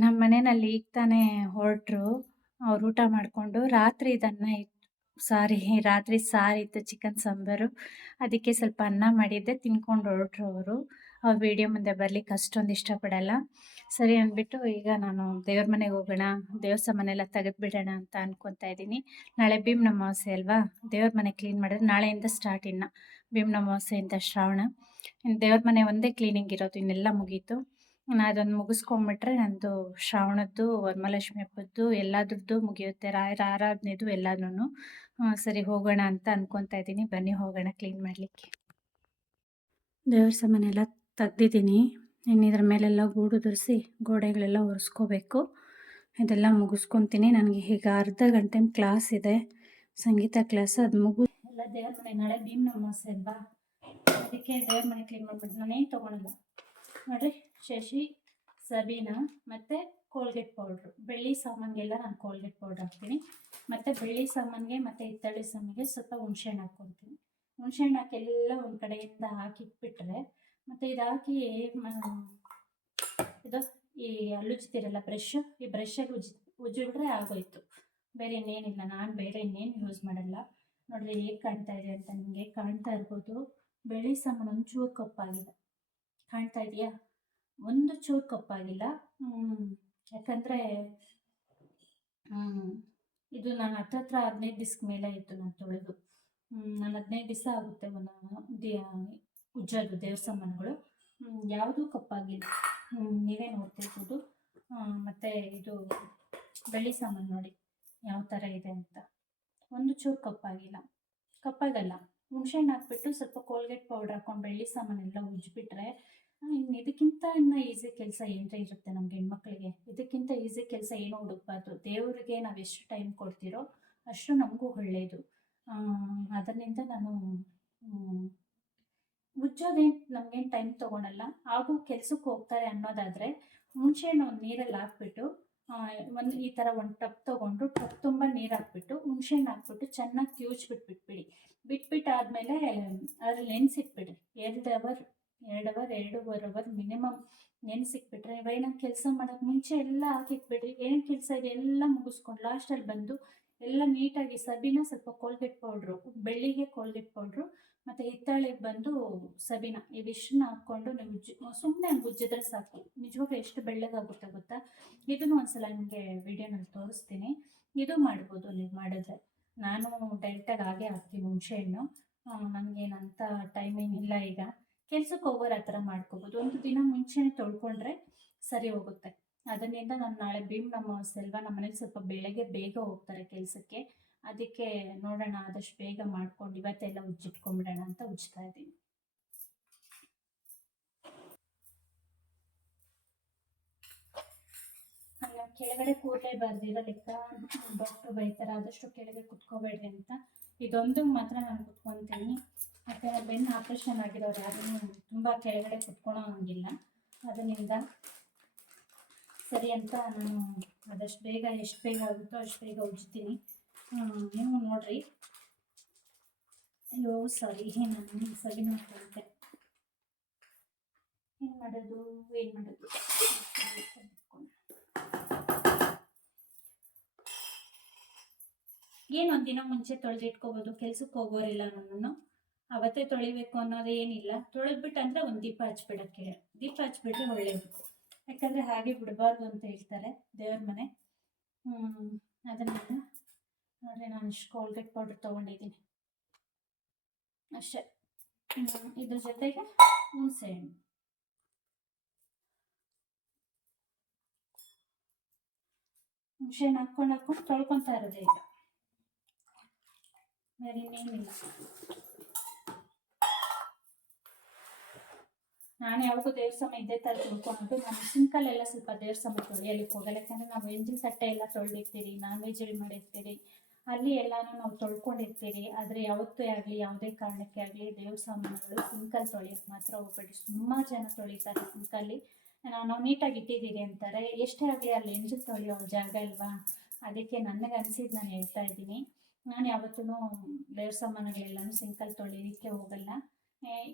ನಮ್ಮ ಮನೆಯಲ್ಲಿ ಈಗ ತಾನೇ ಹೊರಟ್ರು. ಅವ್ರು ಊಟ ಮಾಡಿಕೊಂಡು ರಾತ್ರಿದನ್ನ ಇತ್ತು. ರಾತ್ರಿ ಸಾರಿತ್ತು ಚಿಕನ್ ಸಾಂಬಾರು. ಅದಕ್ಕೆ ಸ್ವಲ್ಪ ಅನ್ನ ಮಾಡಿದ್ದೆ ತಿನ್ಕೊಂಡು ಹೊರಟ್ರು ಅವರು. ಅವ್ರು ವಿಡಿಯೋ ಮುಂದೆ ಬರ್ಲಿಕ್ಕೆ ಅಷ್ಟೊಂದು ಇಷ್ಟಪಡಲ್ಲ. ಸರಿ ಅಂದ್ಬಿಟ್ಟು ಈಗ ನಾನು ದೇವ್ರ ಮನೆಗೆ ಹೋಗೋಣ, ದೇವ್ರ ಸಾಮಾನೆಲ್ಲ ತೆಗೆದ್ಬಿಡೋಣ ಅಂತ ಅನ್ಕೊತಾ ಇದ್ದೀನಿ. ನಾಳೆ ಭೀಮ್ ಅಮಾವಾಸ್ಯೆ ಅಲ್ವಾ, ದೇವ್ರ ಮನೆ ಕ್ಲೀನ್ ಮಾಡಿದ್ರೆ ನಾಳೆಯಿಂದ ಸ್ಟಾರ್ಟ್ ಭೀಮ್ ಅಮಾವಾಸ್ಯೆಯಿಂದ ಶ್ರಾವಣ. ಇನ್ನು ದೇವ್ರ ಮನೆ ಒಂದೇ ಕ್ಲೀನಿಂಗ್ ಇರೋದು, ಇನ್ನೆಲ್ಲ ಮುಗೀತು. ನಾನು ಅದನ್ನು ಮುಗಿಸ್ಕೊಂಬಿಟ್ರೆ ನಂದು ಶ್ರಾವಣದ್ದು, ವರಮಹಾಲಕ್ಷ್ಮಿ ಹಬ್ಬದ್ದು ಎಲ್ಲದ್ರದ್ದು ಮುಗಿಯುತ್ತೆ, ರಾಯರ ಆರಾಧನೆದು ಎಲ್ಲನೂ. ಸರಿ ಹೋಗೋಣ ಅಂತ ಅನ್ಕೊತಾ ಇದ್ದೀನಿ. ಬನ್ನಿ ಹೋಗೋಣ ಕ್ಲೀನ್ ಮಾಡಲಿಕ್ಕೆ. ದೇವ್ರ ಸಾಮಾನೆಲ್ಲ ತೆಗ್ದಿದ್ದೀನಿ. ಇನ್ನು ಇದ್ರ ಮೇಲೆಲ್ಲ ಗೂಡು ದುರಿಸಿ ಗೋಡೆಗಳೆಲ್ಲ ಒರೆಸ್ಕೋಬೇಕು. ಇದೆಲ್ಲ ಮುಗಿಸ್ಕೊತೀನಿ. ನನಗೆ ಈಗ ಅರ್ಧ ಗಂಟೆ ಕ್ಲಾಸ್ ಇದೆ, ಸಂಗೀತ ಕ್ಲಾಸ್. ಅದು ಎಲ್ಲ ದೇವ್ರ ಮನೆ ನಾಳೆ ಭೀಮ್ ಅಮಾವಾಸ್ಯೆ ಅಲ್ವಾ, ಅದಕ್ಕೆ ದೇವ್ರ ಮನೆ ಕ್ಲೀನ್ ಮಾಡ್ಬಿಟ್ಟು ನಾನೇನು ತೊಗೊಳಲ್ಲ ನೋಡಿರಿ. ಶಶಿ, ಸಬೀನಾ ಮತ್ತು ಕೋಲ್ಗೇಟ್ ಪೌಡ್ರು. ಬೆಳ್ಳಿ ಸಾಮಾನಿಗೆಲ್ಲ ನಾನು ಕೋಲ್ಗೇಟ್ ಪೌಡ್ರ್ ಹಾಕ್ತೀನಿ. ಮತ್ತು ಬೆಳ್ಳಿ ಸಾಮಾನಿಗೆ ಮತ್ತು ಹಿತ್ತಳಿ ಸಾಮಾನಿಗೆ ಸ್ವಲ್ಪ ಹುಣ್ಸೆಹಣ್ಣು ಹಾಕ್ಕೊತೀನಿ. ಹುಣ್ಸೆಹಣ್ಣು ಹಾಕಿ ಎಲ್ಲ ಒಂದು ಕಡೆಯಿಂದ ಹಾಕಿಟ್ಬಿಟ್ರೆ, ಮತ್ತು ಇದು ಹಾಕಿ ಇದು ಈ ಹಲ್ಲುಜ್ತಿರಲ್ಲ ಬ್ರಷ್, ಈ ಬ್ರಷಲ್ಲಿ ಉಜ್ಜಿಬಿಟ್ರೆ ಆಗೋಯ್ತು. ಬೇರೆ ಇನ್ನೇನಿಲ್ಲ. ನಾನು ಬೇರೆ ಇನ್ನೇನು ಯೂಸ್ ಮಾಡಲ್ಲ. ನೋಡಿರಿ ಹೇಗೆ ಕಾಣ್ತಾ ಇದೆ ಅಂತ ನಿಮಗೆ ಕಾಣ್ತಾ ಇರ್ಬೋದು. ಬೆಳ್ಳಿ ಸಾಮಾನು ಒಂಚೂರು ಕಪ್ಪಾಗಿಲ್ಲ, ಕಾಣ್ತಾ ಇದೆಯಾ? ಒಂದು ಚೂರು ಕಪ್ಪಾಗಿಲ್ಲ. ಯಾಕಂದರೆ ಇದು ನಾನು ಹತ್ತತ್ರ 15 ದಿವ್ಸಕ್ಕೆ ಮೇಲೆ ಇತ್ತು ನಾನು ತೊಳೆದು. ನಾನು 15 ದಿವಸ ಆಗುತ್ತೆ ಉಜ್ಜೋದು ದೇವ್ರ ಸಾಮಾನುಗಳು. ಯಾವುದೂ ಕಪ್ಪಾಗಿಲ್ಲ, ನೀವೇ ನೋಡ್ತಿರ್ಬೋದು. ಮತ್ತು ಇದು ಬೆಳ್ಳಿ ಸಾಮಾನು ನೋಡಿ ಯಾವ ಥರ ಇದೆ ಅಂತ. ಒಂದು ಚೂರು ಕಪ್ಪಾಗಲ್ಲ. ಹುಣ್ಸೆಹಣ್ಣು ಹಾಕ್ಬಿಟ್ಟು ಸ್ವಲ್ಪ ಕೋಲ್ಗೇಟ್ ಪೌಡ್ರ್ ಹಾಕ್ಕೊಂಡು ಬೆಳ್ಳಿ ಸಾಮಾನೆಲ್ಲ ಉಜ್ಜಿಬಿಟ್ರೆ, ಇನ್ನು ಇದಕ್ಕಿಂತ ಇನ್ನು ಈಸಿ ಕೆಲಸ ಏನರೇ ಇರುತ್ತೆ ನಮ್ಗೆ ಹೆಣ್ಮಕ್ಳಿಗೆ. ಇದಕ್ಕಿಂತ ಈಸಿ ಕೆಲಸ ಏನೂ ಹುಡುಕ್ಬಾರ್ದು. ದೇವರಿಗೆ ನಾವು ಎಷ್ಟು ಟೈಮ್ ಕೊಡ್ತೀರೋ ಅಷ್ಟು ನಮಗೂ ಒಳ್ಳೆಯದು. ಅದರಿಂದ ನಾನು ಉಜ್ಜೋದೇನು ನಮಗೇನು ಟೈಮ್ ತೊಗೊಳಲ್ಲ. ಹಾಗೂ ಕೆಲ್ಸಕ್ಕೆ ಹೋಗ್ತಾರೆ ಅನ್ನೋದಾದರೆ ಹುಣ್ಸೆಹಣ್ಣು ಒಂದು ನೀರಲ್ಲಿ ಹಾಕ್ಬಿಟ್ಟು ಈ ಥರ ಒಂದು ಟಬ್ ತೊಗೊಂಡು ಟಬ್ ತುಂಬ ನೀರು ಹಾಕ್ಬಿಟ್ಟು ಹುಣ್ಸೆಹಣ್ಣು ಹಾಕ್ಬಿಟ್ಟು ಚೆನ್ನಾಗಿ ಕಿವುಚ್ಬಿಟ್ಬಿಡಿ. ಬಿಟ್ಬಿಟ್ಟಾದಮೇಲೆ ಅದ್ರಲ್ಲಿ ನೆನೆಸಿಟ್ಬಿಡ್ರಿ. 2 ಅವರ್ ಮಿನಿಮಮ್ ನೆನೆಸಿಕ್ಬಿಟ್ರೆ, ಏನಾದ್ರು ಕೆಲಸ ಮಾಡೋಕ್ಕೆ ಮುಂಚೆ ಎಲ್ಲ ಹಾಕಿಟ್ಬಿಡ್ರಿ. ಏನು ಕೆಲಸ ಇದೆ ಎಲ್ಲ ಮುಗಿಸ್ಕೊಂಡು ಲಾಸ್ಟಲ್ಲಿ ಬಂದು ಎಲ್ಲ ನೀಟಾಗಿ ಸಬೀನ ಸ್ವಲ್ಪ ಕೋಲ್ಗೇಟ್ ಪೌಡ್ರು, ಬೆಳ್ಳಿಗೆ ಕೋಲ್ಗೇಟ್ ಪೌಡ್ರು ಮತ್ತು ಹಿತ್ತಾಳಿಗೆ ಬಂದು ಸಬೀನ, ಇವಿಷ್ಟನ್ನ ಹಾಕ್ಕೊಂಡು ನೀವು ಸುಮ್ಮನೆ ಉಜ್ಜಿದ್ರೆ ಸಾಕು. ನಿಜವಾಗ್ಲೂ ಎಷ್ಟು ಬೆಳ್ಳಗಾಗುತ್ತೆ ಗೊತ್ತಾ. ಇದನ್ನು ಒಂದ್ಸಲ ನಿಮಗೆ ವಿಡಿಯೋನಲ್ಲಿ ತೋರಿಸ್ತೀನಿ. ಇದು ಮಾಡ್ಬೋದು ನೀವು ಮಾಡಿದ್ರೆ. ನಾನು ಡೈರೆಕ್ಟಾಗಿ ಹಾಗೆ ಹಾಕ್ತೀನಿ ಹುಣ್ಸೆಹಣ್ಣು. ನನಗೇನಂತ ಟೈಮಿಂಗ್ ಇಲ್ಲ. ಈಗ ಕೆಲ್ಸಕ್ಕೆ ಹೋಗೋರು ಆ ಥರ ಮಾಡ್ಕೋಬೋದು. ಒಂದು ದಿನ ಮುಂಚೆನೇ ತೊಳ್ಕೊಂಡ್ರೆ ಸರಿ ಹೋಗುತ್ತೆ. ಅದರಿಂದ ನಾನು ನಾಳೆ ಭೀಮ್ ಅಮಾವಾಸ್ಯೆ ಅಲ್ವಾ, ನಮ್ಮ ಮನೇಲಿ ಸ್ವಲ್ಪ ಬೆಳಗ್ಗೆ ಬೇಗ ಹೋಗ್ತಾರೆ ಕೆಲಸಕ್ಕೆ. ಅದಕ್ಕೆ ನೋಡೋಣ ಆದಷ್ಟು ಬೇಗ ಮಾಡ್ಕೊಂಡು ಇವತ್ತೆಲ್ಲ ಉಜ್ಜಿಟ್ಕೊಂಡ್ಬಿಡೋಣ ಅಂತ ಉಜ್ತಾ ಇದ್ದೀನಿ. ಕೆಳಗಡೆ ಕೂರಲೇಬಾರ್ದು ಇರೋ ಲೆಕ್ಕ, ಡಾಕ್ಟ್ರು ಬೈತಾರೆ. ಆದಷ್ಟು ಕೆಳಗೆ ಕುತ್ಕೋಬೇಡ್ರಿ ಅಂತ. ಇದೊಂದು ಮಾತ್ರ ನಾನು ಕುತ್ಕೊತೀನಿ. ಮತ್ತು ಬೆನ್ನು ಆಪ್ರೇಷನ್ ಆಗಿರೋರು ಯಾರೂ ತುಂಬ ಕೆಳಗಡೆ ಕುತ್ಕೊಳ್ಳೋ ಹಂಗಿಲ್ಲ. ಅದರಿಂದ ಸರಿ ಅಂತ ನಾನು ಆದಷ್ಟು ಬೇಗ, ಎಷ್ಟು ಬೇಗ ಆಗುತ್ತೋ ಅಷ್ಟು ಬೇಗ ಉಜ್ತೀನಿ. ನೀವು ನೋಡ್ರಿ. ಅಯ್ಯೋ ಸಾರಿ, ನಾನು ಸರಿ ಮಾಡ್ಕೊಂಡೆ. ಏನು ಮಾಡೋದು. ಏನೊಂದು ದಿನ ಮುಂಚೆ ತೊಳೆದಿಟ್ಕೋಬೋದು. ಕೆಲ್ಸಕ್ಕೆ ಹೋಗೋರಿಲ್ಲ ನನ್ನನ್ನು ಅವತ್ತೇ ತೊಳಿಬೇಕು ಅನ್ನೋದು ಏನಿಲ್ಲ. ತೊಳೆದ್ಬಿಟ್ಟು ಅಂದರೆ ಒಂದು ದೀಪ ಹಚ್ಬಿಡೋಕ್ಕೆ, ದೀಪ ಹಚ್ಬಿಟ್ರೆ ಒಳ್ಳೆಯದು. ಯಾಕಂದರೆ ಹಾಗೆ ಬಿಡಬಾರ್ದು ಅಂತ ಹೇಳ್ತಾರೆ ದೇವ್ರ ಮನೆ. ಅದನ್ನು ನೋಡಿರಿ, ನಾನು ಇಷ್ಟು ಕೋಲ್ಗೇಟ್ ಪೌಡರ್ ತೊಗೊಂಡಿದ್ದೀನಿ ಅಷ್ಟೇ. ಇದ್ರ ಜೊತೆಗೆ ಹುಣಸೆಹಣ್ಣು, ಹುಣಸೆಹಣ್ಣು ಹಾಕ್ಕೊಂಡು ತೊಳ್ಕೊತಾ ಇರೋದೇ ಇಲ್ಲ, ಬೇರೆ ಇನ್ನೇನಿಲ್ಲ. ನಾನು ಯಾವಾಗೂ ದೇವ್ರ ಸಮಯ ಇದ್ದೇ ಥರ ತೊಳ್ಕೊಳೋದು. ನಾನು ಸಿಂಕಲ್ಲೆಲ್ಲ ಸ್ವಲ್ಪ ದೇವ್ರ ಸಮಯ ತೊಳೆಯಲಿಕ್ಕೆ ಹೋಗಲ್ಲ. ಯಾಕಂದರೆ ನಾವು ಎಂಜಿಲ್ ತಟ್ಟೆ ಎಲ್ಲ ತೊಳೆದಿರ್ತೀರಿ, ನಾನ್ ವೆಜ್ ಮಾಡಿರ್ತೀರಿ, ಅಲ್ಲಿ ಎಲ್ಲನೂ ನಾವು ತೊಳ್ಕೊಂಡಿರ್ತೀರಿ. ಆದರೆ ಯಾವತ್ತೇ ಆಗಲಿ, ಯಾವುದೇ ಕಾರಣಕ್ಕೆ ಆಗಲಿ ದೇವ್ರ ಸಾಮಾನುಗಳು ಸಿಂಕಲ್ಲಿ ತೊಳೆಯೋಕ್ಕೆ ಮಾತ್ರ ಹೋಗ್ಬೇಡಿ. ತುಂಬ ಜನ ತೊಳಿತಾರೆ ಸಿಂಕಲ್ಲಿ. ನಾವು ನೀಟಾಗಿ ಇಟ್ಟಿದ್ದೀರಿ ಅಂತಾರೆ. ಎಷ್ಟೇ ಆಗಲಿ ಅಲ್ಲಿ ಎಂಜಿಲ್ ತೊಳೆಯೋ ಜಾಗ ಅಲ್ವಾ. ಅದಕ್ಕೆ ನನಗೆ ಅನಿಸಿದ್ದು ನಾನು ಹೇಳ್ತಾ ಇದ್ದೀನಿ. ನಾನು ಯಾವತ್ತೂ ದೇವ್ರ ಸಾಮಾನುಗಳೆಲ್ಲನೂ ಸಿಂಕಲ್ಲಿ ತೊಳೆಯೋಕ್ಕೆ ಹೋಗಲ್ಲ.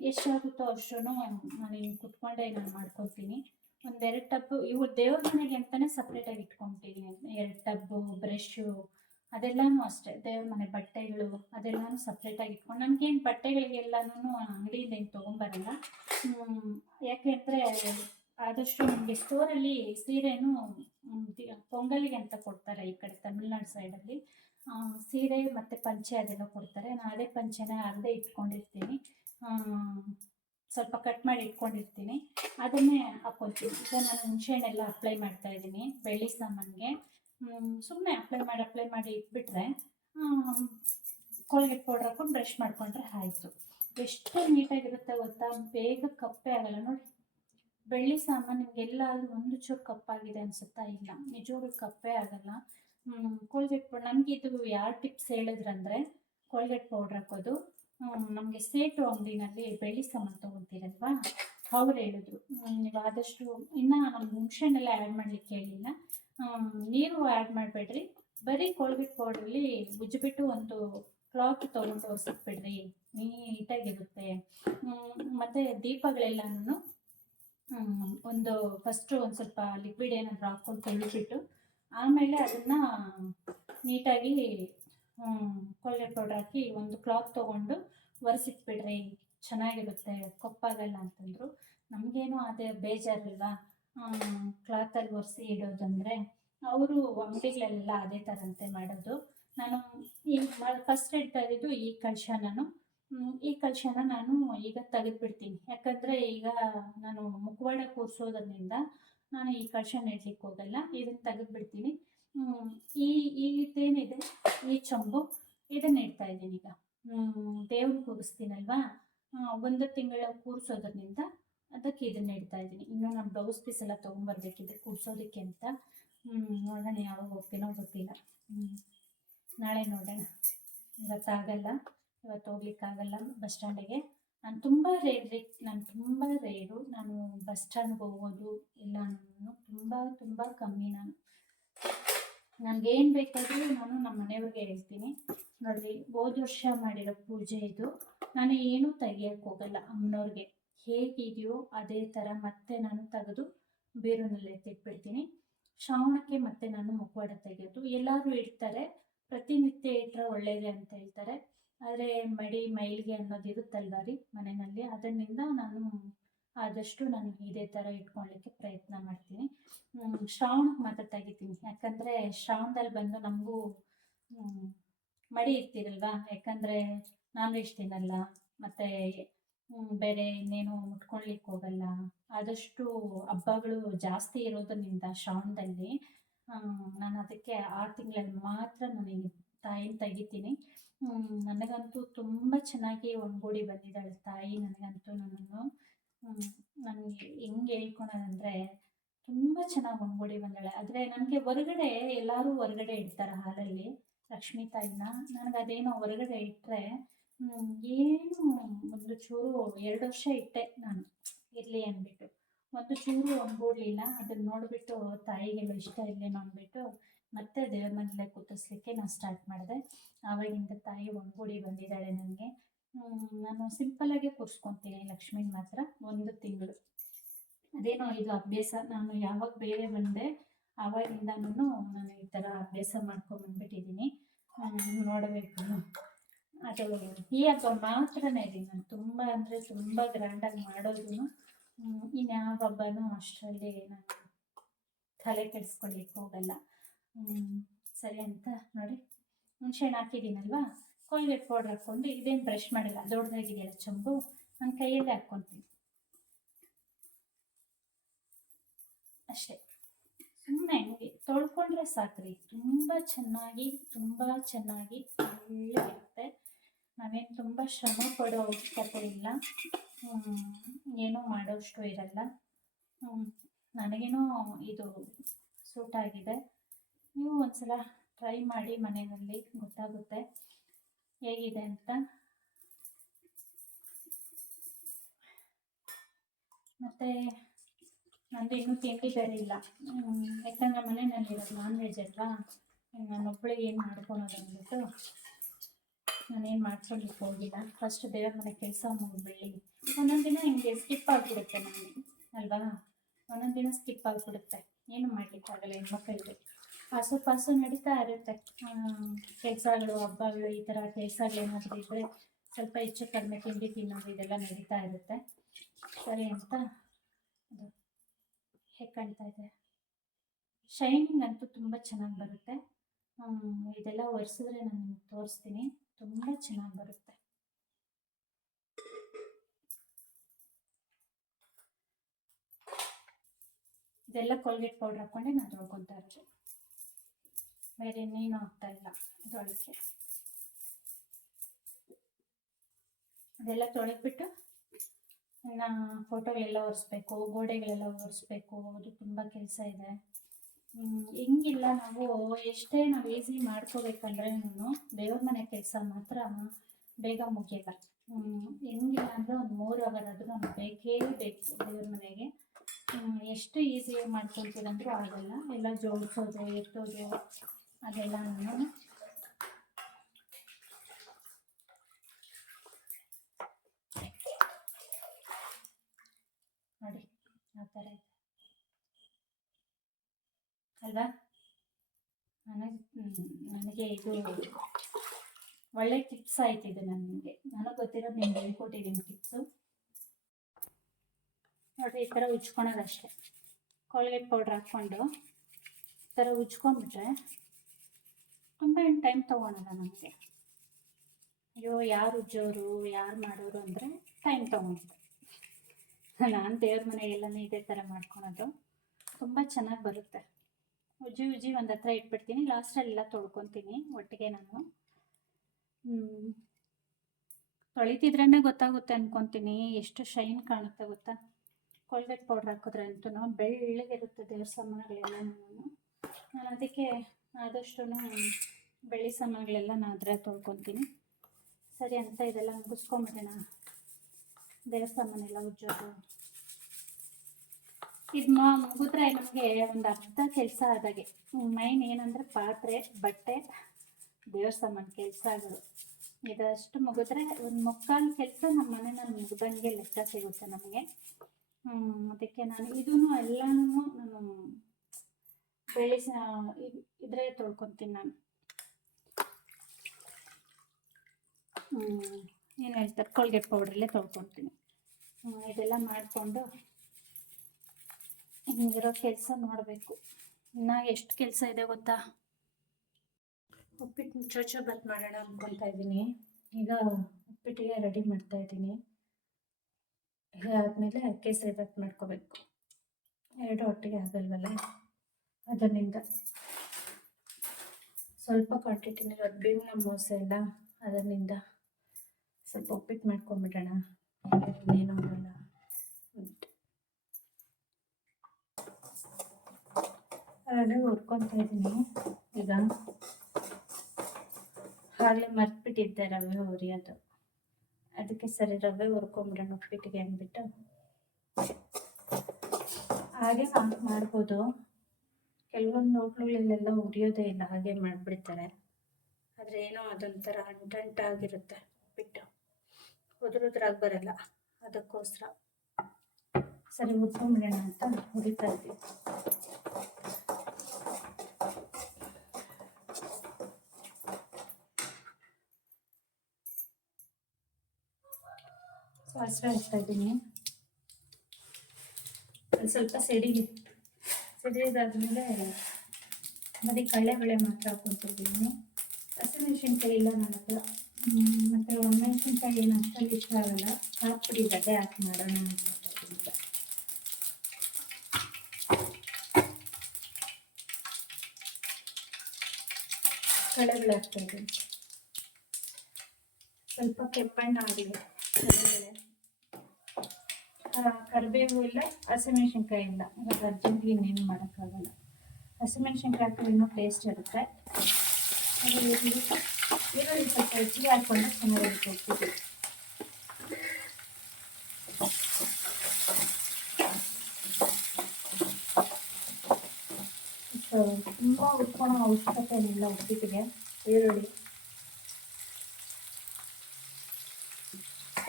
ಎಷ್ಟಾಗುತ್ತೋ ಅಷ್ಟು ನಾನು ಕುತ್ಕೊಂಡೇ ನಾನು ಮಾಡ್ಕೊತೀನಿ. ಒಂದೆರಡು ಟಬ್ಬು ಇವು ದೇವ್ರ ಮನೆಗೆ ಅಂತಾನೆ ಸಪ್ರೇಟಾಗಿ ಇಟ್ಕೊಂತೀನಿ. 2 ಟಬ್ಬು, ಬ್ರಷು ಅದೆಲ್ಲಾನು ಅಷ್ಟೇ. ದೇವ್ರ ಮನೆ ಬಟ್ಟೆಗಳು ಅದೆಲ್ಲಾನು ಸಪ್ರೇಟಾಗಿ ಇಟ್ಕೊಂಡು ನಮ್ಗೇನು ಬಟ್ಟೆಗಳಿಗೆಲ್ಲಾನು ಅಂಗಡಿಯಿಂದ ಏನು ತೊಗೊಂಬರಲ್ಲ. ಯಾಕೆಂದರೆ ಆದಷ್ಟು ನಮಗೆ ಸ್ಟೋರಲ್ಲಿ ಸೀರೆನೂ ಪೊಂಗಲಿಗೆ ಅಂತ ಕೊಡ್ತಾರೆ ಈ ಕಡೆ ತಮಿಳ್ನಾಡು ಸೈಡಲ್ಲಿ. ಸೀರೆ ಮತ್ತು ಪಂಚೆ ಅದೆಲ್ಲ ಕೊಡ್ತಾರೆ. ನಾನು ಅದೇ ಪಂಚೆನ ಅರ್ಧೇ ಇಟ್ಕೊಂಡಿರ್ತೀನಿ. ಸ್ವಲ್ಪ ಕಟ್ ಮಾಡಿ ಇಟ್ಕೊಂಡಿರ್ತೀನಿ, ಅದನ್ನೇ ಹಾಕ್ಕೊಳ್ತೀನಿ. ಈಗ ನಾನು ಹುಣಸೆಹಣ್ಣೆಲ್ಲ ಅಪ್ಲೈ ಮಾಡ್ತಾ ಇದ್ದೀನಿ ಬೆಳ್ಳಿ ಸಾಮಾನಿಗೆ. ಸುಮ್ಮನೆ ಅಪ್ಲೈ ಮಾಡಿ ಇಟ್ಬಿಟ್ರೆ ಕೋಲ್ಗೇಟ್ ಪೌಡ್ರ್ ಹಾಕ್ಕೊಂಡು ಬ್ರಷ್ ಮಾಡಿಕೊಂಡ್ರೆ ಆಯಿತು. ಎಷ್ಟು ನೀಟಾಗಿರುತ್ತೆ ಗೊತ್ತಾ, ಬೇಗ ಕಪ್ಪೆ ಆಗಲ್ಲ ನೋಡಿ. ಬೆಳ್ಳಿ ಸಾಮಾನು ನಿಮಗೆಲ್ಲಾದರೂ ಒಂದು ಚೂರು ಕಪ್ಪಾಗಿದೆ ಅನಿಸುತ್ತಾ? ಇಲ್ಲ, ನಿಜವಾಗ್ಲೂ ಕಪ್ಪೇ ಆಗಲ್ಲ. ಕೋಲ್ಗೇಟ್ ಪೌಡ್ರ್ ನನಗೆ ಇದು ಯಾರು ಟಿಪ್ಸ್ ಹೇಳಿದ್ರಂದರೆ ಕೋಲ್ಗೇಟ್ ಪೌಡ್ರ್ ಹಾಕೋದು ನಮಗೆ ಸೇಟು ಅಂಗಡಿನಲ್ಲಿ ಬೆಳ್ಳಿ ಸಾಮಾನು ತೊಗೊತೀರಲ್ವಾ, ಅವ್ರು ಹೇಳಿದ್ರು ನೀವು ಆದಷ್ಟು ಇನ್ನು ನಮ್ಗೆ ಹುಣಸೆಹಣ್ಣೆಲ್ಲ ಆ್ಯಡ್ ಮಾಡಲಿಕ್ಕೆ ಹೇಳಿಲ್ಲ. ನೀರು ಆ್ಯಡ್ ಮಾಡಬೇಡ್ರಿ, ಬರೀ ಕೋಲ್ಗೇಟ್ ಪೌಡ್ರಲ್ಲಿ ಉಜ್ಜಿಬಿಟ್ಟು ಒಂದು ಕ್ಲಾತ್ ತೊಗೊಂಡು ಒರೆಸಿಟ್ಬಿಡ್ರಿ, ನೀಟಾಗಿರುತ್ತೆ. ಮತ್ತು ದೀಪಗಳೆಲ್ಲನೂ ಒಂದು ಫಸ್ಟು ಒಂದು ಸ್ವಲ್ಪ ಲಿಕ್ವಿಡ್ ಏನಾದರೂ ಹಾಕ್ಕೊಂಡು ತೊಳೆದ್ಬಿಟ್ಟು ಆಮೇಲೆ ಅದನ್ನು ನೀಟಾಗಿ ಕೋಲ್ಗೇಟ್ ಪೌಡ್ರ್ ಹಾಕಿ ಒಂದು ಕ್ಲಾತ್ ತೊಗೊಂಡು ಒರೆಸಿಟ್ಬಿಡ್ರಿ, ಚೆನ್ನಾಗಿರುತ್ತೆ, ಕಪ್ಪಾಗಲ್ಲ ಅಂತಂದರು. ನಮಗೇನು ಅದೇ ಬೇಜಾರಲ್ವಾ ಕ್ಲಾತಲ್ಲಿ ಒರೆಸಿ ಇಡೋದಂದರೆ. ಅವರು ಅಂಗಡಿಗಳೆಲ್ಲ ಅದೇ ಥರಂತೆ ಮಾಡೋದು. ನಾನು ಈಗ ಫಸ್ಟ್ ಇಡ್ತಾ ಇದ್ದಿದ್ದು ಈ ಕಲಶನ ನಾನು ಈಗ ತೆಗೆದುಬಿಡ್ತೀನಿ. ಯಾಕಂದರೆ ಈಗ ನಾನು ಮುಖವಾಡ ಕೂರಿಸೋದ್ರಿಂದ ನಾನು ಈ ಕಲಶನ ಇಡ್ಲಿಕ್ಕೆ ಹೋಗಲ್ಲ, ಇದನ್ನು ತೆಗೆದುಬಿಡ್ತೀನಿ. ಇದೇನಿದೆ ಈ ಚಂಬು, ಇದನ್ನು ಇಡ್ತಾ ಇದ್ದೀನಿ. ಈಗ ದೇವ್ರು ಕೂರಿಸ್ತೀನಲ್ವಾ, 1 ತಿಂಗಳ ಕೂರಿಸೋದ್ರಿಂದ ಅದಕ್ಕೆ ಇದನ್ನು ಇಡ್ತಾ ಇದ್ದೀನಿ. ಇನ್ನು ನಾನು ಬ್ಲೌಸ್ ಪೀಸ್ ಎಲ್ಲ ತೊಗೊಂಬರ್ಬೇಕಿದೆ ಕೂರಿಸೋದಕ್ಕೆ ಅಂತ. ನೋಡೋಣ ಯಾವಾಗ ಹೋಗ್ತೀನೋ ಗೊತ್ತಿಲ್ಲ. ನಾಳೆ ನೋಡೋಣ. ಇವತ್ತಾಗಲ್ಲ, ಇವತ್ತು ಹೋಗ್ಲಿಕ್ಕಾಗಲ್ಲ ಬಸ್ ಸ್ಟ್ಯಾಂಡಿಗೆ. ನಾನು ತುಂಬ ರೇರು ನಾನು ಬಸ್ ಸ್ಟ್ಯಾಂಡ್ಗೆ ಹೋಗೋದು ಇಲ್ಲ, ನಾನು ತುಂಬ ಕಮ್ಮಿ. ನನಗೇನು ಬೇಕಾದರೂ ನಾನು ನಮ್ಮ ಮನೆಯವ್ರಿಗೆ ಹೇಳ್ತೀನಿ. ನೋಡಿರಿ, ಹೋದ ವರ್ಷ ಮಾಡಿರೋ ಪೂಜೆ ಇದು. ನಾನು ಏನೂ ತೆಗಿಯೋಕ್ಕೆ ಹೋಗಲ್ಲ. ಅಮ್ಮನವ್ರಿಗೆ ಹೇಗಿದೆಯೋ ಅದೇ ಥರ ಮತ್ತೆ ನಾನು ತೆಗೆದು ಬೇರೂನಲ್ಲಿ ಎತ್ತಿಟ್ಬಿಡ್ತೀನಿ. ಶ್ರಾವಣಕ್ಕೆ ಮತ್ತೆ ನಾನು ಮುಖವಾಡ ತೆಗೆಯೋದು. ಎಲ್ಲರೂ ಇಡ್ತಾರೆ, ಪ್ರತಿನಿತ್ಯ ಇಟ್ಟರೆ ಒಳ್ಳೇದೇ ಅಂತ ಹೇಳ್ತಾರೆ. ಆದರೆ ಮೈಲಿಗೆ ಅನ್ನೋದು ಇರುತ್ತಲ್ವ ರೀ ಮನೆಯಲ್ಲಿ, ಅದರಿಂದ ನಾನು ಆದಷ್ಟು ನಾನು ಇದೇ ಥರ ಇಟ್ಕೊಳ್ಳಿಕ್ಕೆ ಪ್ರಯತ್ನ ಮಾಡ್ತೀನಿ. ಶ್ರಾವಣಕ್ಕೆ ಮಾತ್ರ ತೆಗಿತೀನಿ, ಯಾಕಂದರೆ ಶ್ರಾವಣದಲ್ಲಿ ಬಂದು ನಮಗೂ ಮಡಿ ಇರ್ತೀರಲ್ವ, ಯಾಕಂದರೆ ನಾನ್ ವೆಜ್ ತಿನ್ನಲ್ಲ, ಮತ್ತು ಬೇರೆ ಇನ್ನೇನು ಮುಟ್ಕೊಳ್ಲಿಕ್ಕೆ ಹೋಗಲ್ಲ. ಆದಷ್ಟು ಹಬ್ಬಗಳು ಜಾಸ್ತಿ ಇರೋದರಿಂದ ಶ್ರಾವಣದಲ್ಲಿ ನಾನು ಅದಕ್ಕೆ 6 ತಿಂಗಳಲ್ಲಿ ಮಾತ್ರ ನಾನು ತಾಯಿನ ತೆಗಿತೀನಿ. ನನಗಂತೂ ತುಂಬ ಚೆನ್ನಾಗಿ ಒಂದ್ಗೂಡಿ ಬಂದಿದ್ದಾಳೆ ತಾಯಿ. ನನಗಂತೂ ನನಗೆ ಹೆಂಗೆ ಹೇಳ್ಕೊಳೋದಂದರೆ ತುಂಬ ಚೆನ್ನಾಗಿ ಒಂದ್ಗೂಡಿ ಬಂದಾಳೆ. ಆದರೆ ನನಗೆ ಹೊರಗಡೆ ಎಲ್ಲರೂ ಹೊರಗಡೆ ಇಡ್ತಾರೆ ಹಾಲಲ್ಲಿ ಲಕ್ಷ್ಮೀ ತಾಯಿನ. ನನಗದೇನೋ ಹೊರಗಡೆ ಇಟ್ಟರೆ ಏನು ಒಂದು ಚೂರು 2 ವರ್ಷ ಇಟ್ಟೆ ನಾನು ಇರಲಿ ಅಂದ್ಬಿಟ್ಟು, ಒಂದು ಚೂರು ಒಂದ್ಗೂಡ್ಲಿಲ್ಲ. ಅದನ್ನು ನೋಡಿಬಿಟ್ಟು ತಾಯಿಗೆಲ್ಲ ಇಷ್ಟ ಇರಲಿಲ್ಲ ಅಂದ್ಬಿಟ್ಟು ಮತ್ತೆ ದೇವ್ರ ಮನೇಲೆ ಕೂತಿಸ್ಲಿಕ್ಕೆ ನಾನು ಸ್ಟಾರ್ಟ್ ಮಾಡಿದೆ. ಆವಾಗಿಂದ ತಾಯಿ ಒಂದ್ಗೂಡಿ ಬಂದಿದ್ದಾಳೆ ನನಗೆ. ನಾನು ಸಿಂಪಲ್ಲಾಗೆ ಕೂರಿಸ್ಕೊತೀನಿ ಲಕ್ಷ್ಮೀನ ಮಾತ್ರ 1 ತಿಂಗಳು. ಅದೇನೋ ಇದು ಅಭ್ಯಾಸ. ನಾನು ಯಾವಾಗ ಬೇರೆ ಬಂದೆ ಆವಾಗಿಂದನೂ ನಾನು ಈ ಥರ ಅಭ್ಯಾಸ ಮಾಡ್ಕೊಂಬಂದ್ಬಿಟ್ಟಿದ್ದೀನಿ. ನೋಡಬೇಕು, ಅದು ಈ ಹಬ್ಬ ಮಾತ್ರನೇ ರೀ ನಾನು ತುಂಬ ಅಂದರೆ ತುಂಬ ಗ್ರ್ಯಾಂಡಾಗಿ ಮಾಡೋದು. ಇನ್ಯಾವ ಹಬ್ಬನೂ ಅಷ್ಟರಲ್ಲಿ ನಾನು ತಲೆ ಕೆಡಿಸ್ಕೊಳ್ಲಿಕ್ಕೆ ಹೋಗಲ್ಲ. ಸರಿ ಅಂತ ನೋಡಿ, ಹುಣಸೆಹಣ್ಣು ಹಾಕಿದ್ದೀನಲ್ವಾ, ಕೋಲ್ಗೇಟ್ ಪೌಡ್ರ್ ಹಾಕ್ಕೊಂಡು ಇದೇನು ಬ್ರಷ್ ಮಾಡಿಲ್ಲ, ದೊಡ್ಡದಾಗಿದೆಯಲ್ಲ ಚಂಬು, ನನ್ನ ಕೈಯಲ್ಲೇ ಹಾಕ್ಕೊತೀನಿ ಅಷ್ಟೇ. ಸುಮ್ಮನೆ ಹಂಗೆ ತೊಳ್ಕೊಂಡ್ರೆ ಸಾಕ್ರಿ, ತುಂಬ ಚೆನ್ನಾಗಿ ಒಳ್ಳೆ ಇರುತ್ತೆ. ನಾವೇನು ತುಂಬ ಶ್ರಮ ಪಡೋ ಅವಶ್ಯಕತೆ ಇಲ್ಲ, ಏನೋ ಮಾಡೋಷ್ಟು ಇರಲ್ಲ. ನನಗೇನೋ ಇದು ಸೂಟ್ ಆಗಿದೆ. ನೀವು ಒಂದ್ಸಲ ಟ್ರೈ ಮಾಡಿ ಮನೆಯಲ್ಲಿ, ಗೊತ್ತಾಗುತ್ತೆ ಹೇಗಿದೆ ಅಂತ. ಮತ್ತು ನಂದು ಇನ್ನೂ ತಿಂಡಿ ಬೇರೆ ಇಲ್ಲ, ಯಾಕಂದರೆ ಮನೆಯಲ್ಲಿರೋದು ನಾನ್ ವೆಜ್ ಅಲ್ವಾ. ನಾನೊಬ್ಬಳಿಗೆ ಏನು ಮಾಡ್ಕೊಳೋದು ಅಂದ್ಬಿಟ್ಟು ನಾನೇನು ಮಾಡ್ಕೊಳ್ಲಿಕ್ಕೆ ಹೋಗಿಲ್ಲ. ಫಸ್ಟ್ ದೇವ್ರ ಮನೆ ಕೆಲಸ ಮುಗಿದ್ಬಿಡಿ, ಒಂದೊಂದು ದಿನ ಹಿಂಗೆ ಸ್ಕಿಪ್ ಆಗಿಬಿಡುತ್ತೆ ನನಗೆ ಅಲ್ವಾ. ಒಂದೊಂದು ದಿನ ಸ್ಕಿಪ್ ಆಗಿಬಿಡುತ್ತೆ. ಏನು ಮಾಡಲಿಕ್ಕಾಗಲ್ಲ ಹೆಣ್ಮಕ್ಳಿಗೆ. ಆಸು ಪಾಸು ನಡೀತಾ ಇರುತ್ತೆ. ಕೆಲಸಗಳು, ಹಬ್ಬಗಳು, ಈ ಥರ ಕೆಲಸಗಳೇನಾದರೂ ಇದ್ದರೆ ಸ್ವಲ್ಪ ಹೆಚ್ಚು ಕಡಿಮೆ ತಿಂಡಿ ತಿನ್ನೋದು ಇದೆಲ್ಲ ನಡೀತಾ ಇರುತ್ತೆ. ಸರಿ ಅಂತ ಅದು ಹೇಗೆ ಕಾಣ್ತಾ ಇದೆ. ಶೈನಿಂಗ್ ಅಂತೂ ತುಂಬ ಚೆನ್ನಾಗಿ ಬರುತ್ತೆ. ಇದೆಲ್ಲ ಒರೆಸಿದ್ರೆ ನಾನು ನಿಮ್ಗೆ ತೋರಿಸ್ತೀನಿ. ತುಂಬ ಚೆನ್ನಾಗಿ ಬರುತ್ತೆ. ಇದೆಲ್ಲ ಕೋಲ್ಗೇಟ್ ಪೌಡ್ರ್ ಹಾಕ್ಕೊಂಡೆ ನಾನು ತೊಳ್ಕೊತಾ ಇರೋದು. ಬೇರೆ ಇನ್ನೇನು ಆಗ್ತಾ ಇಲ್ಲ ಇದೊಳಕ್ಕೆ. ಅದೆಲ್ಲ ತೊಳೆದ್ಬಿಟ್ಟು ಇನ್ನು ಫೋಟೋಗಳೆಲ್ಲ ಒರೆಸ್ಬೇಕು, ಗೋಡೆಗಳೆಲ್ಲ ಒರೆಸ್ಬೇಕು. ಅದು ತುಂಬ ಕೆಲಸ ಇದೆ. ಹಿಂಗಿಲ್ಲ, ನಾವು ಎಷ್ಟೇ ನಾವು ಈಸಿ ಮಾಡ್ಕೋಬೇಕಂದ್ರೆ ದೇವ್ರ ಮನೆ ಕೆಲಸ ಮಾತ್ರ ಬೇಗ ಮುಗಿಯಲ್ಲ. ಹೆಂಗಿಲ್ಲ ಅಂದರೆ ಒಂದು 3 ಅವರ್ ಆದರೂ ನಮ್ಗೆ ಬೇಕೇ ಬೇಕು ದೇವ್ರ ಮನೆಗೆ. ಎಷ್ಟು ಈಸಿಯಾಗಿ ಮಾಡ್ಕೊತೀರಂದ್ರೂ ಆಗಲ್ಲ. ಎಲ್ಲ ಜೋಡಿಸೋದು, ಎತ್ತೋದು ಅದೆಲ್ಲ ನಾನು ನೋಡಿ ಆ ಥರ ಇದೆ ಅಲ್ವಾ. ನನಗೆ ಇದು ಒಳ್ಳೆ ಟಿಪ್ಸ್ ಆಯ್ತು. ಇದು ನನಗೆ ಗೊತ್ತಿರೋದು ನಿಮ್ಗೆ ಹೇಳ್ಕೊಟ್ಟಿದ್ದೀನಿ ಟಿಪ್ಸು. ನೋಡಿರಿ, ಈ ಥರ ಉಜ್ಕೊಳೋದಷ್ಟೇ. ಕೋಲ್ಗೇಟ್ ಪೌಡ್ರ್ ಹಾಕ್ಕೊಂಡು ಈ ಥರ ಉಜ್ಕೊಂಡ್ಬಿಟ್ರೆ ತುಂಬ ಏನು ಟೈಮ್ ತೊಗೊಳಲ್ಲ ನಮಗೆ. ಅಯ್ಯೋ ಯಾರು ಉಜ್ಜೋರು, ಯಾರು ಮಾಡೋರು ಅಂದರೆ ಟೈಮ್ ತೊಗೊಂಡು. ನಾನು ದೇವ್ರ ಮನೆಗೆಲ್ಲನೇ ಇದೇ ಥರ ಮಾಡ್ಕೊಳೋದು. ತುಂಬ ಚೆನ್ನಾಗಿ ಬರುತ್ತೆ. ಉಜ್ಜಿ ಒಂದು ಹತ್ರ ಇಟ್ಬಿಡ್ತೀನಿ. ಲಾಸ್ಟಲ್ಲೆಲ್ಲ ತೊಳ್ಕೊತೀನಿ ಒಟ್ಟಿಗೆ. ನಾನು ತೊಳಿತಿದ್ರೇ ಗೊತ್ತಾಗುತ್ತೆ ಅಂದ್ಕೊತೀನಿ ಎಷ್ಟು ಶೈನ್ ಕಾಣುತ್ತೆ ಗೊತ್ತಾ. ಕೋಲ್ಗೇಟ್ ಪೌಡ್ರ್ ಹಾಕಿದ್ರೆ ಅಂತೂ ಬೆಳ್ಳಗಿರುತ್ತೆ ದೇವ್ರ ಸಾಮಾನುಗಳೆಲ್ಲ. ನಾನು ಅದಕ್ಕೆ ಆದಷ್ಟು ಬೆಳ್ಳಿ ಸಾಮಾನುಗಳೆಲ್ಲ ನಾನು ಅದರ ತೊಳ್ಕೊತೀನಿ. ಸರಿ ಅಂತ ಇದೆಲ್ಲ ಮುಗಿಸ್ಕೊಂಬಿಡೋಣ. ದೇವ್ರ ಸಾಮಾನೆಲ್ಲ ಉಜ್ಜೋದು ಇದು ಮುಗಿದ್ರೆ ನಮಗೆ ಒಂದು ಅರ್ಧ ಕೆಲಸ ಆದಾಗೆ. ಮೈನ್ ಏನಂದರೆ ಪಾತ್ರೆ, ಬಟ್ಟೆ, ದೇವ್ರ ಸಾಮಾನು ಕೆಲಸಗಳು ಇದಷ್ಟು ಮುಗಿದ್ರೆ ಒಂದು 3/4 ಕೆಲಸ ನಮ್ಮ ಮನೆಯಲ್ಲಿ ಮುಗ್ದಂಗೆ ಲೆಕ್ಕ ಸಿಗುತ್ತೆ ನಮಗೆ. ಅದಕ್ಕೆ ನಾನು ಎಲ್ಲನೂ ನಾನು ಇದ್ರೆ ತೊಳ್ಕೊತೀನಿ. ನಾನು ಏನು ಹೇಳ್ತಾರೆ, ಕೋಲ್ಗೇಟ್ ಪೌಡ್ರಲ್ಲೇ ತೊಳ್ಕೊತೀನಿ. ಇದೆಲ್ಲ ಮಾಡಿಕೊಂಡು ಹಿಂಗಿರೋ ಕೆಲಸ ನೋಡಬೇಕು. ಇನ್ನು ಎಷ್ಟು ಕೆಲಸ ಇದೆ ಗೊತ್ತಾ. ಉಪ್ಪಿಟ್ಟು ಚೋಚೋ ಬಾತ್ ಮಾಡೋಣ ಅಂದ್ಕೊತಾ ಇದ್ದೀನಿ. ಈಗ ಉಪ್ಪಿಟ್ಟಿಗೆ ರೆಡಿ ಮಾಡ್ತಾ ಇದ್ದೀನಿ. ಆದಮೇಲೆ ಕೇಸರಿ ಬಾತ್ ಮಾಡ್ಕೋಬೇಕು. 2 ಒಟ್ಟಿಗೆ ಆಗಲ್ವಲ್ಲ. ಅದರಿಂದ ಸ್ವಲ್ಪ ಕ್ವಾಂಟಿಟಿನ ಬೇವಿನ ಮೋಸೆ ಎಲ್ಲ ಅದರಿಂದ ಸ್ವಲ್ಪ ಉಪ್ಪಿಟ್ಟು ಮಾಡ್ಕೊಂಬಿಡೋಣ. ಏನೂ ಆಗಲ್ಲ. ರವೆ ಹುರ್ಕೊತಾ ಇದ್ದೀನಿ. ಈಗ ಹಾಗೆ ಮರ್ತ್ಬಿಟ್ಟಿದ್ದೆ ರವೆ ಹುರಿಯೋದು. ಅದಕ್ಕೆ ಸರಿ ರವೆ ಹುರ್ಕೊಂಬಿಡೋಣ ಉಪ್ಪಿಟ್ಟಿಗೆ ಅಂದ್ಬಿಟ್ಟು ಹಾಗೆ ಮಾಡ್ಬೋದು. ಕೆಲವೊಂದು ಹೋಟ್ಲುಗಳಲ್ಲೆಲ್ಲ ಹುರಿಯೋದೇ ಇಲ್ಲ, ಹಾಗೆ ಮಾಡಿಬಿಡ್ತಾರೆ. ಆದರೆ ಏನೋ ಅದೊಂಥರ ಅಂಟಂಟಾಗಿರುತ್ತೆ ಉಪ್ಪಿಟ್ಟು, ಉದುರಾಗಿ ಬರಲ್ಲ. ಅದಕ್ಕೋಸ್ಕರ ಸರಿ ಹುರ್ಕೊಂಬಿಡೋಣ ಅಂತ ಹುರಿತಾ ಇದ್ದೀವಿ. ಸಾಸಿವೆ ಹಾಕ್ತಾ ಇದ್ದೀನಿ. ಸ್ವಲ್ಪ ಸಿಡಿದಾದ್ಮೇಲೆ ಬರೀ ಕಡಲೆಬೇಳೆ ಮಾತ್ರ ಹಾಕ್ಕೊತಿದ್ದೀನಿ. ಹಸಿಮೆಣ್ಸಿನ್ಕಾಯಿ ಇಲ್ಲ ನನ್ನ ಹತ್ರ. ಮತ್ತು ಒಣಮೆಣ್ಸಿನ್ಕಾಯಿ ಏನು ಅಷ್ಟೊಂದು ಇಷ್ಟ ಆಗಲ್ಲ. ಹಾಕ್ಬಿಡಿ ಗಡ್ಡೆ ಹಾಕಿ ಮಾಡೋಣ ಅಂತ. ಕಡಲೆಬೇಳೆ ಹಾಕ್ತಾ ಇದ್ದೀನಿ. ಸ್ವಲ್ಪ ಕೆಂಪಣ್ಣ ಆಗಿದೆ ಕಡಲೆಬೇಳೆ. ಕರಿಬೇವು ಇಲ್ಲ, ಹಸಿಮೆಣ್ಸಿನ್ಕಾಯಿ ಇಲ್ಲ. ಇವಾಗ ಅರ್ಜೆಂಟ್ಲಿ ಇನ್ನೇನು ಮಾಡೋಕ್ಕಾಗಲ್ಲ. ಹಸಿಮೆಣ್ಸಿನ್ಕಾಯಿ ಹಾಕಿದ್ರೆ ಇನ್ನೂ ಟೇಸ್ಟ್ ಇರುತ್ತೆ. ಈರುಳ್ಳಿ ಸ್ವಲ್ಪ ಹೆಚ್ಚಿಗೆ ಹಾಕ್ಕೊಂಡ್ರೆ ಚೆನ್ನಾಗಿರುತ್ತೆ ಉಪ್ಪಿಟ್ಟು. ತುಂಬ ಉಟ್ಕೊಳ್ಳೋ ಅವಶ್ಯಕತೆ ಏನಿಲ್ಲ ಉಪ್ಪಿಟ್ಟಿಗೆ. ಈರುಳ್ಳಿ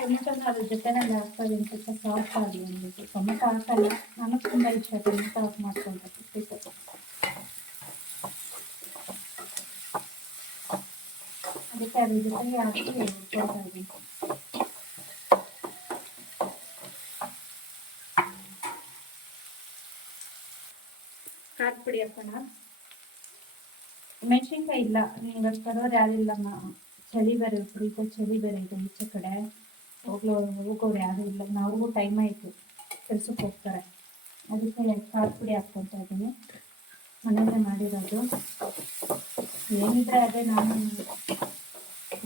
ಟೊಮೆಟೊನ ಅದ್ರ ಜೊತೆನಲ್ಲಿ ಹಾಕ್ತಾರೆ ಸ್ವಲ್ಪ ಸಾಫ್ಟ್ ಆಗಲಿ ಅಂದ್ಬಿಟ್ಟು. ಟೊಮೆಟೊ ಹಾಕಲ್ಲ, ನನಗೆ ತುಂಬ ಇಷ್ಟ ಟೊಮೆಟೊ ಹಾಕಿ ಮಾಡ್ಕೊಂಡ್ರೆ ಉಪ್ಪಿಟ್ಟು. ಅದಕ್ಕೆ ಅದ್ರ ಜೊತೆಗೆ ಹಾಕಿ ಹುರ್ಕೊಳ್ತಾ ಇದ್ದೀನಿ. ಖಾರದ ಪುಡಿ ಹಾಕೋಣ. ಮೆಣಸಿನ್ಕಾಯಿ ಇಲ್ಲ, ನಿಮ್ಗೆ ಅಷ್ಟು ತರೋರು ಯಾರಿಲ್ಲಮ್ಮ. ಚಳಿ ಬೇರೆ, ವಿಪರೀತ ಚಳಿ ಬೇರೆ ಇದೆ ಈಚೆ ಕಡೆ. ಹೋಗೋರು ಯಾರೂ ಇಲ್ಲ, ನಾವು ಟೈಮ್ ಆಯಿತು, ಕೆಲ್ಸಕ್ಕೆ ಹೋಗ್ತಾರೆ. ಅದಕ್ಕೆ ಖಾರದ ಪುಡಿ ಹಾಕ್ಕೊಳ್ತಾ ಇದ್ದೀನಿ, ಮನೆಯಲ್ಲೇ ಮಾಡಿರೋದು. ಏನಿದ್ರೆ ಅದೇ, ನಾನು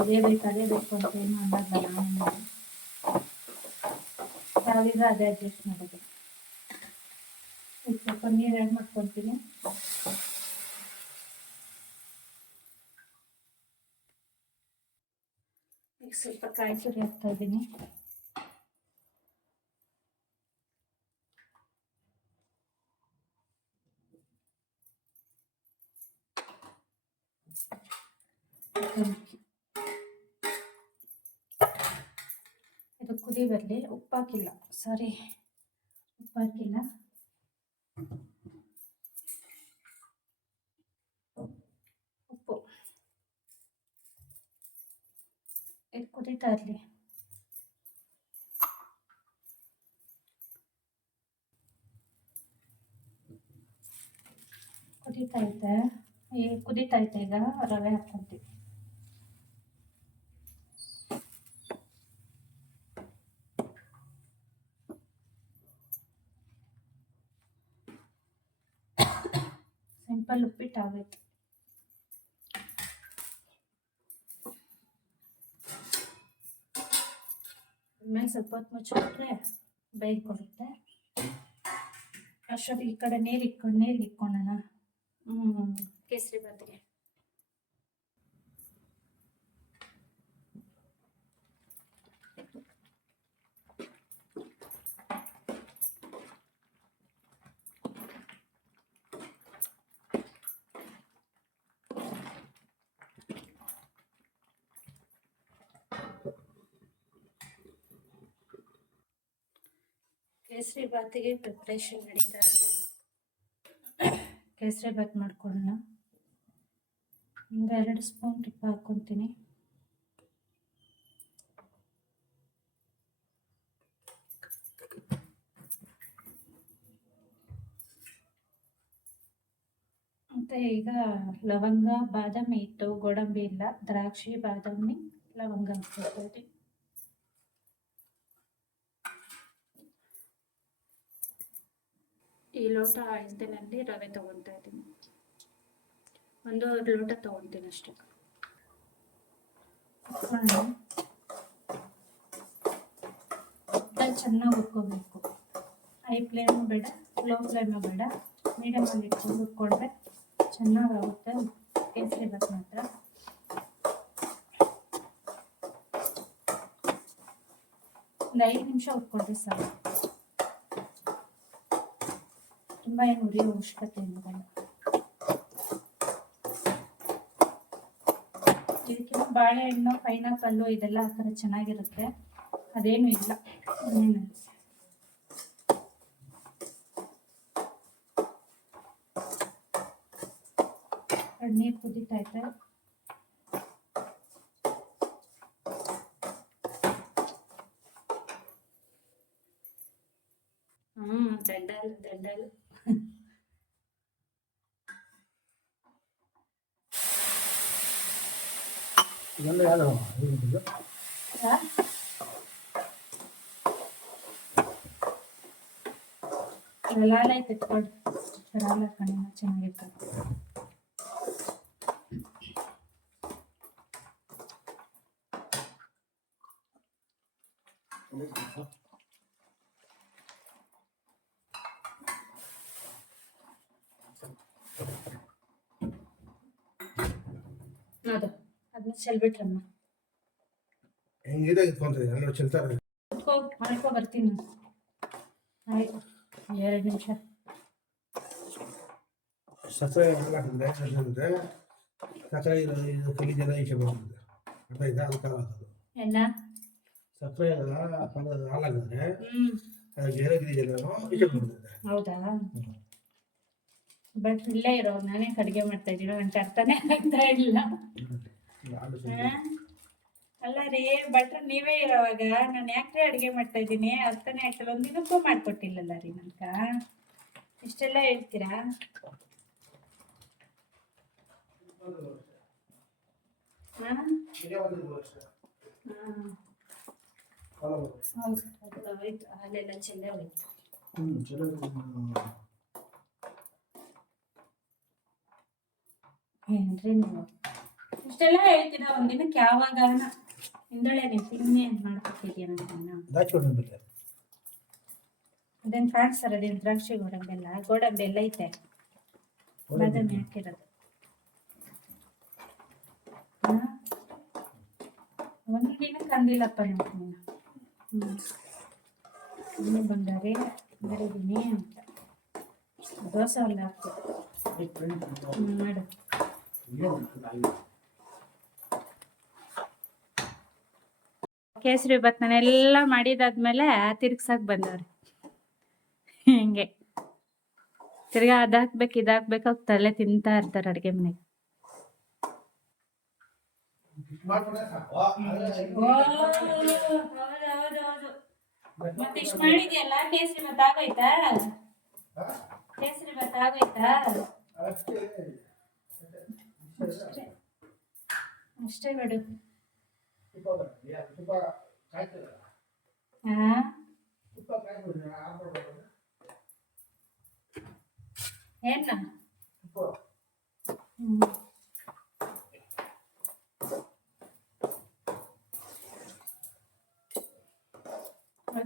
ಅದೇ ಬೇಕು ಅಂತ ಏನು ಅನ್ನೋಲ್ಲ. ನಾನು ಯಾವಿದ್ರೆ ಅದೇ ಅಡ್ಜಸ್ಟ್ ಮಾಡೋದು. ಸ್ವಲ್ಪ ನೀರು ಆ್ಯಡ್ ಮಾಡ್ಕೊತೀನಿ. ಈಗ ಸ್ವಲ್ಪ ಕಾಯಿ ತುರಿ ಹಾಕ್ತಾ ಇದ್ದೀನಿ. ಇದು ಕುದಿ ಬರಲಿ. ಉಪ್ಪಾಕಿಲ್ಲ, ಸಾರಿ, ಉಪ್ಪಾಕಿಲ್ಲ. ಉಪ್ಪು ಇದು ಕುದೀತಾ ಇರಲಿ. ಕುದೀತಾ ಐತೆ ಈಗ ರವೆ ಹಾಕ್ಕೊಂತೀವಿ. ಸಿಂಪಲ್ ಉಪ್ಪಿಟ್ಟು ಆಗೈತೆ. ಆಮೇಲೆ ಸ್ವಲ್ಪ ಹೊತ್ತು ಮುಚ್ಚಿಬಿಟ್ರೆ ಬೇಯ್ಕೊಡುತ್ತೆ. ಅಷ್ಟೊತ್ತಿಗೆ ಈ ಕಡೆ ನೀರು ಇಟ್ಕೊಳ್ಳೋಣ. ಕೇಸರಿ ಬಾತಿಗೆ ಪ್ರಿಪ್ರೇಷನ್ ನಡೀತಾ ಇದೆ. ಕೇಸರಿ ಬಾತ್ ಮಾಡ್ಕೊಳ್ಳೋಣ. ಒಂದು 2 ಸ್ಪೂನ್ ತುಪ್ಪ ಹಾಕ್ಕೊತೀನಿ. ಮತ್ತು ಈಗ ಲವಂಗ, ಬಾದಾಮಿ ಇತ್ತು, ಗೋಡಂಬಿ ಇಲ್ಲ, ದ್ರಾಕ್ಷಿ, ಬಾದಾಮಿ, ಲವಂಗ ಹಾಕ್ಕೊಳ್ತೀನಿ. ಈ ಲೋಟ ಅಳತೆನಲ್ಲಿ ರವೆ ತೊಗೊತಾ ಇದ್ದೀನಿ. 1 ಲೋಟ ತೊಗೊತೀನಿ ಅಷ್ಟೇ. ಚೆನ್ನಾಗಿ ಹುರ್ಕೋಬೇಕು. ಹೈ ಫ್ಲೇಮು ಬೇಡ, ಲೋ ಫ್ಲೇಮು ಬೇಡ, ಮೀಡಿಯಮಲ್ಲಿ ಇಟ್ಕೊಂಡು ಹುರ್ಕೊಂಡ್ರೆ ಚೆನ್ನಾಗಾಗುತ್ತೆ ಕೇಸರಿ ಬಾತ್ ಮಾತ್ರ. ಒಂದು 5 ನಿಮಿಷ ಹುರ್ಕೊಂಡ್ರೆ ಸಾಕು. ತುಂಬ ಏನು ಹುರಿಯೋ ಅವಶ್ಯಕತೆ ಇಲ್ಲ. ಇದಕ್ಕಿಂತ ಬಾಳೆಹಣ್ಣು, ಪೈನಾಪಲ್ಲು ಇದೆಲ್ಲ ಆ ಥರ ಚೆನ್ನಾಗಿರುತ್ತೆ. ಅದೇನು ಇಲ್ಲ. ನೀರು ಕುದೀತಾ ಐತೆ. ದಂಡಲ್ ಲಾಲ ಐತೆ ಇಟ್ಕೊಂಡು ಲಾಲ ಕಣೆ ಚೆನ್ನಾಗಿರ್ತದೆ. ಅದನ್ನ ಚೆಲ್ಬಿಟ್ರಮ್ಮ. ಮಾಡ್ಕೊ ಬರ್ತೀನಿ. ಆಯ್ತು, 2 ನಿಮಿಷ. ಸಕ್ಕರೆ ಹಾಕಿದ್ರೆ ಸಕ್ಕರೆ ಕಲಿ ಜನ ಈಚೆ ಬರ್ತದೆ. ಅರ್ಥ ಆಯ್ತಾ? ಅದು ಕಾಲ ಹಾಕೋದು. ಎಣ್ಣ ಸಕ್ಕರೆ ಹಾಲಾಗಿದ್ರೆ ಹ್ಞೂ ಅದಕ್ಕೆ ಏನಾಗಿದೆ ನಾನು ಇಷ್ಟ ಮಾಡ್ತಿದ್ದೆ. ಹೌದಾ ಬಟ್ ಇಲ್ಲೇ ಇರೋ ನಾನೇ ಅಡುಗೆ ಮಾಡ್ತಾ ಇದ್ದೀನಿ ನನಗೆ ಅರ್ಥನೇ ಆಗ್ತಾ ಇಲ್ಲ. ಹಾ? ಅಲ್ಲ ರೀ ಭಟ್ರು ನೀವೇ ಇರೋವಾಗ ನಾನು ಯಾಕೆ ಅಡುಗೆ ಮಾಡ್ತಾ ಇದ್ದೀನಿ ಅರ್ಥನೇ ಆಗ್ತಿಲ್ಲ. ಒಂದಿನಕ್ಕೂ ಮಾಡಿಕೊಟ್ಟಿಲ್ಲಲ್ಲ ರೀ ನನ್ಕ ಇಷ್ಟೆಲ್ಲ ಹೇಳ್ತೀರಾ. ಹಾಂ ಹೌದು ಅದು ಹೋಯ್ತು ಹಾಲೆಲ್ಲ ಚೆಲ್ಲೆ ಹೋಯ್ತು. ಏನ್ರಿ ನೀವು ಇಷ್ಟೆಲ್ಲ ಹೇಳ್ತೀರಾ ಒಂದಿನಕ್ಕೆ ಯಾವಾಗ ಹಿಂದಳೆ ನೀವು ತಿನ್ನಿ ಅಂತ ಮಾಡ್ಕೊಟ್ಟಿದ್ದೀರ ನಾನು. ಅದೇನು ಕಾಣಿಸ್ತಾರ ಅದೇನು ದ್ರಾಕ್ಷಿ ಗೋಡಂಬಿ ಎಲ್ಲ ಐತೆ ಬಾದಾಮಿ ಹಾಕಿರೋದು. ಒಂದು ದಿನಕ್ಕೆ ಅಂದಿಲ್ಲಪ್ಪ ನೀವು ಇನ್ನೂ ಬಂಗಾರಿ ಬರೀತೀನಿ ಅಂತ ದೋಸೆ ಒಂದು ಹಾಕ್ತೀವಿ ಮಾಡು. ಕೇಸರಿ ಭಾತ್ ನಾನೆಲ್ಲ ಮಾಡಿದಾದ್ಮೇಲೆ ತಿರ್ಗ್ಸಕ್ಕೆ ಬಂದವ್ರಿ ಹಿಂಗೆ ತಿರ್ಗಾ ಅದಾಕ್ಬೇಕು ಇದಾಕ್ಬೇಕು ತಲೆ ತಿಂತಾ ಇರ್ತಾರೆ ಅಡುಗೆ ಮನೆಗೆ. ಮತ್ತೆ ಇಷ್ಟು ಮಾಡಿದ್ಯಲ್ಲ ಕೇಸರಿ ಭಾತ್ ಆಗೋಯ್ತಾ? ಕೇಸರಿ ಭಾತ್ ಆಗೋಯ್ತಾ? ಅಷ್ಟೇ ಬಿಡು. ಏನ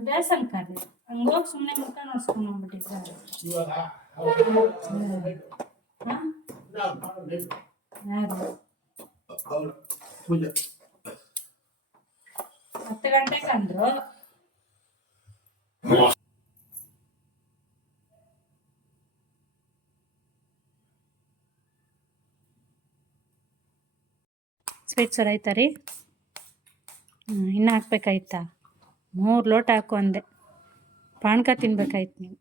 ದೇವಸ್ಥಾನ ಕಾರ್ಯ ಹಂಗೋಗಿ ಸುಮ್ಮನೆ ಮುಖ ನೋಡ್ಸ್ಕೊಂಡು ಹೋಗ್ಬಿಟ್ಟಿದ್ರೆ ಪೂಜೆ 10 ಗಂಟೆಗೆ ಅಂದ್ರು. ಸ್ವೀಟ್ ಸರ್ ಆಯ್ತಾ ರೀ? ಇನ್ನು ಹಾಕ್ಬೇಕಾಯ್ತಾ? 3 ಲೋಟ ಹಾಕು ಅಂದೆ. ಪಾನಕ ತಿನ್ಬೇಕಾಯ್ತು ನೀವು.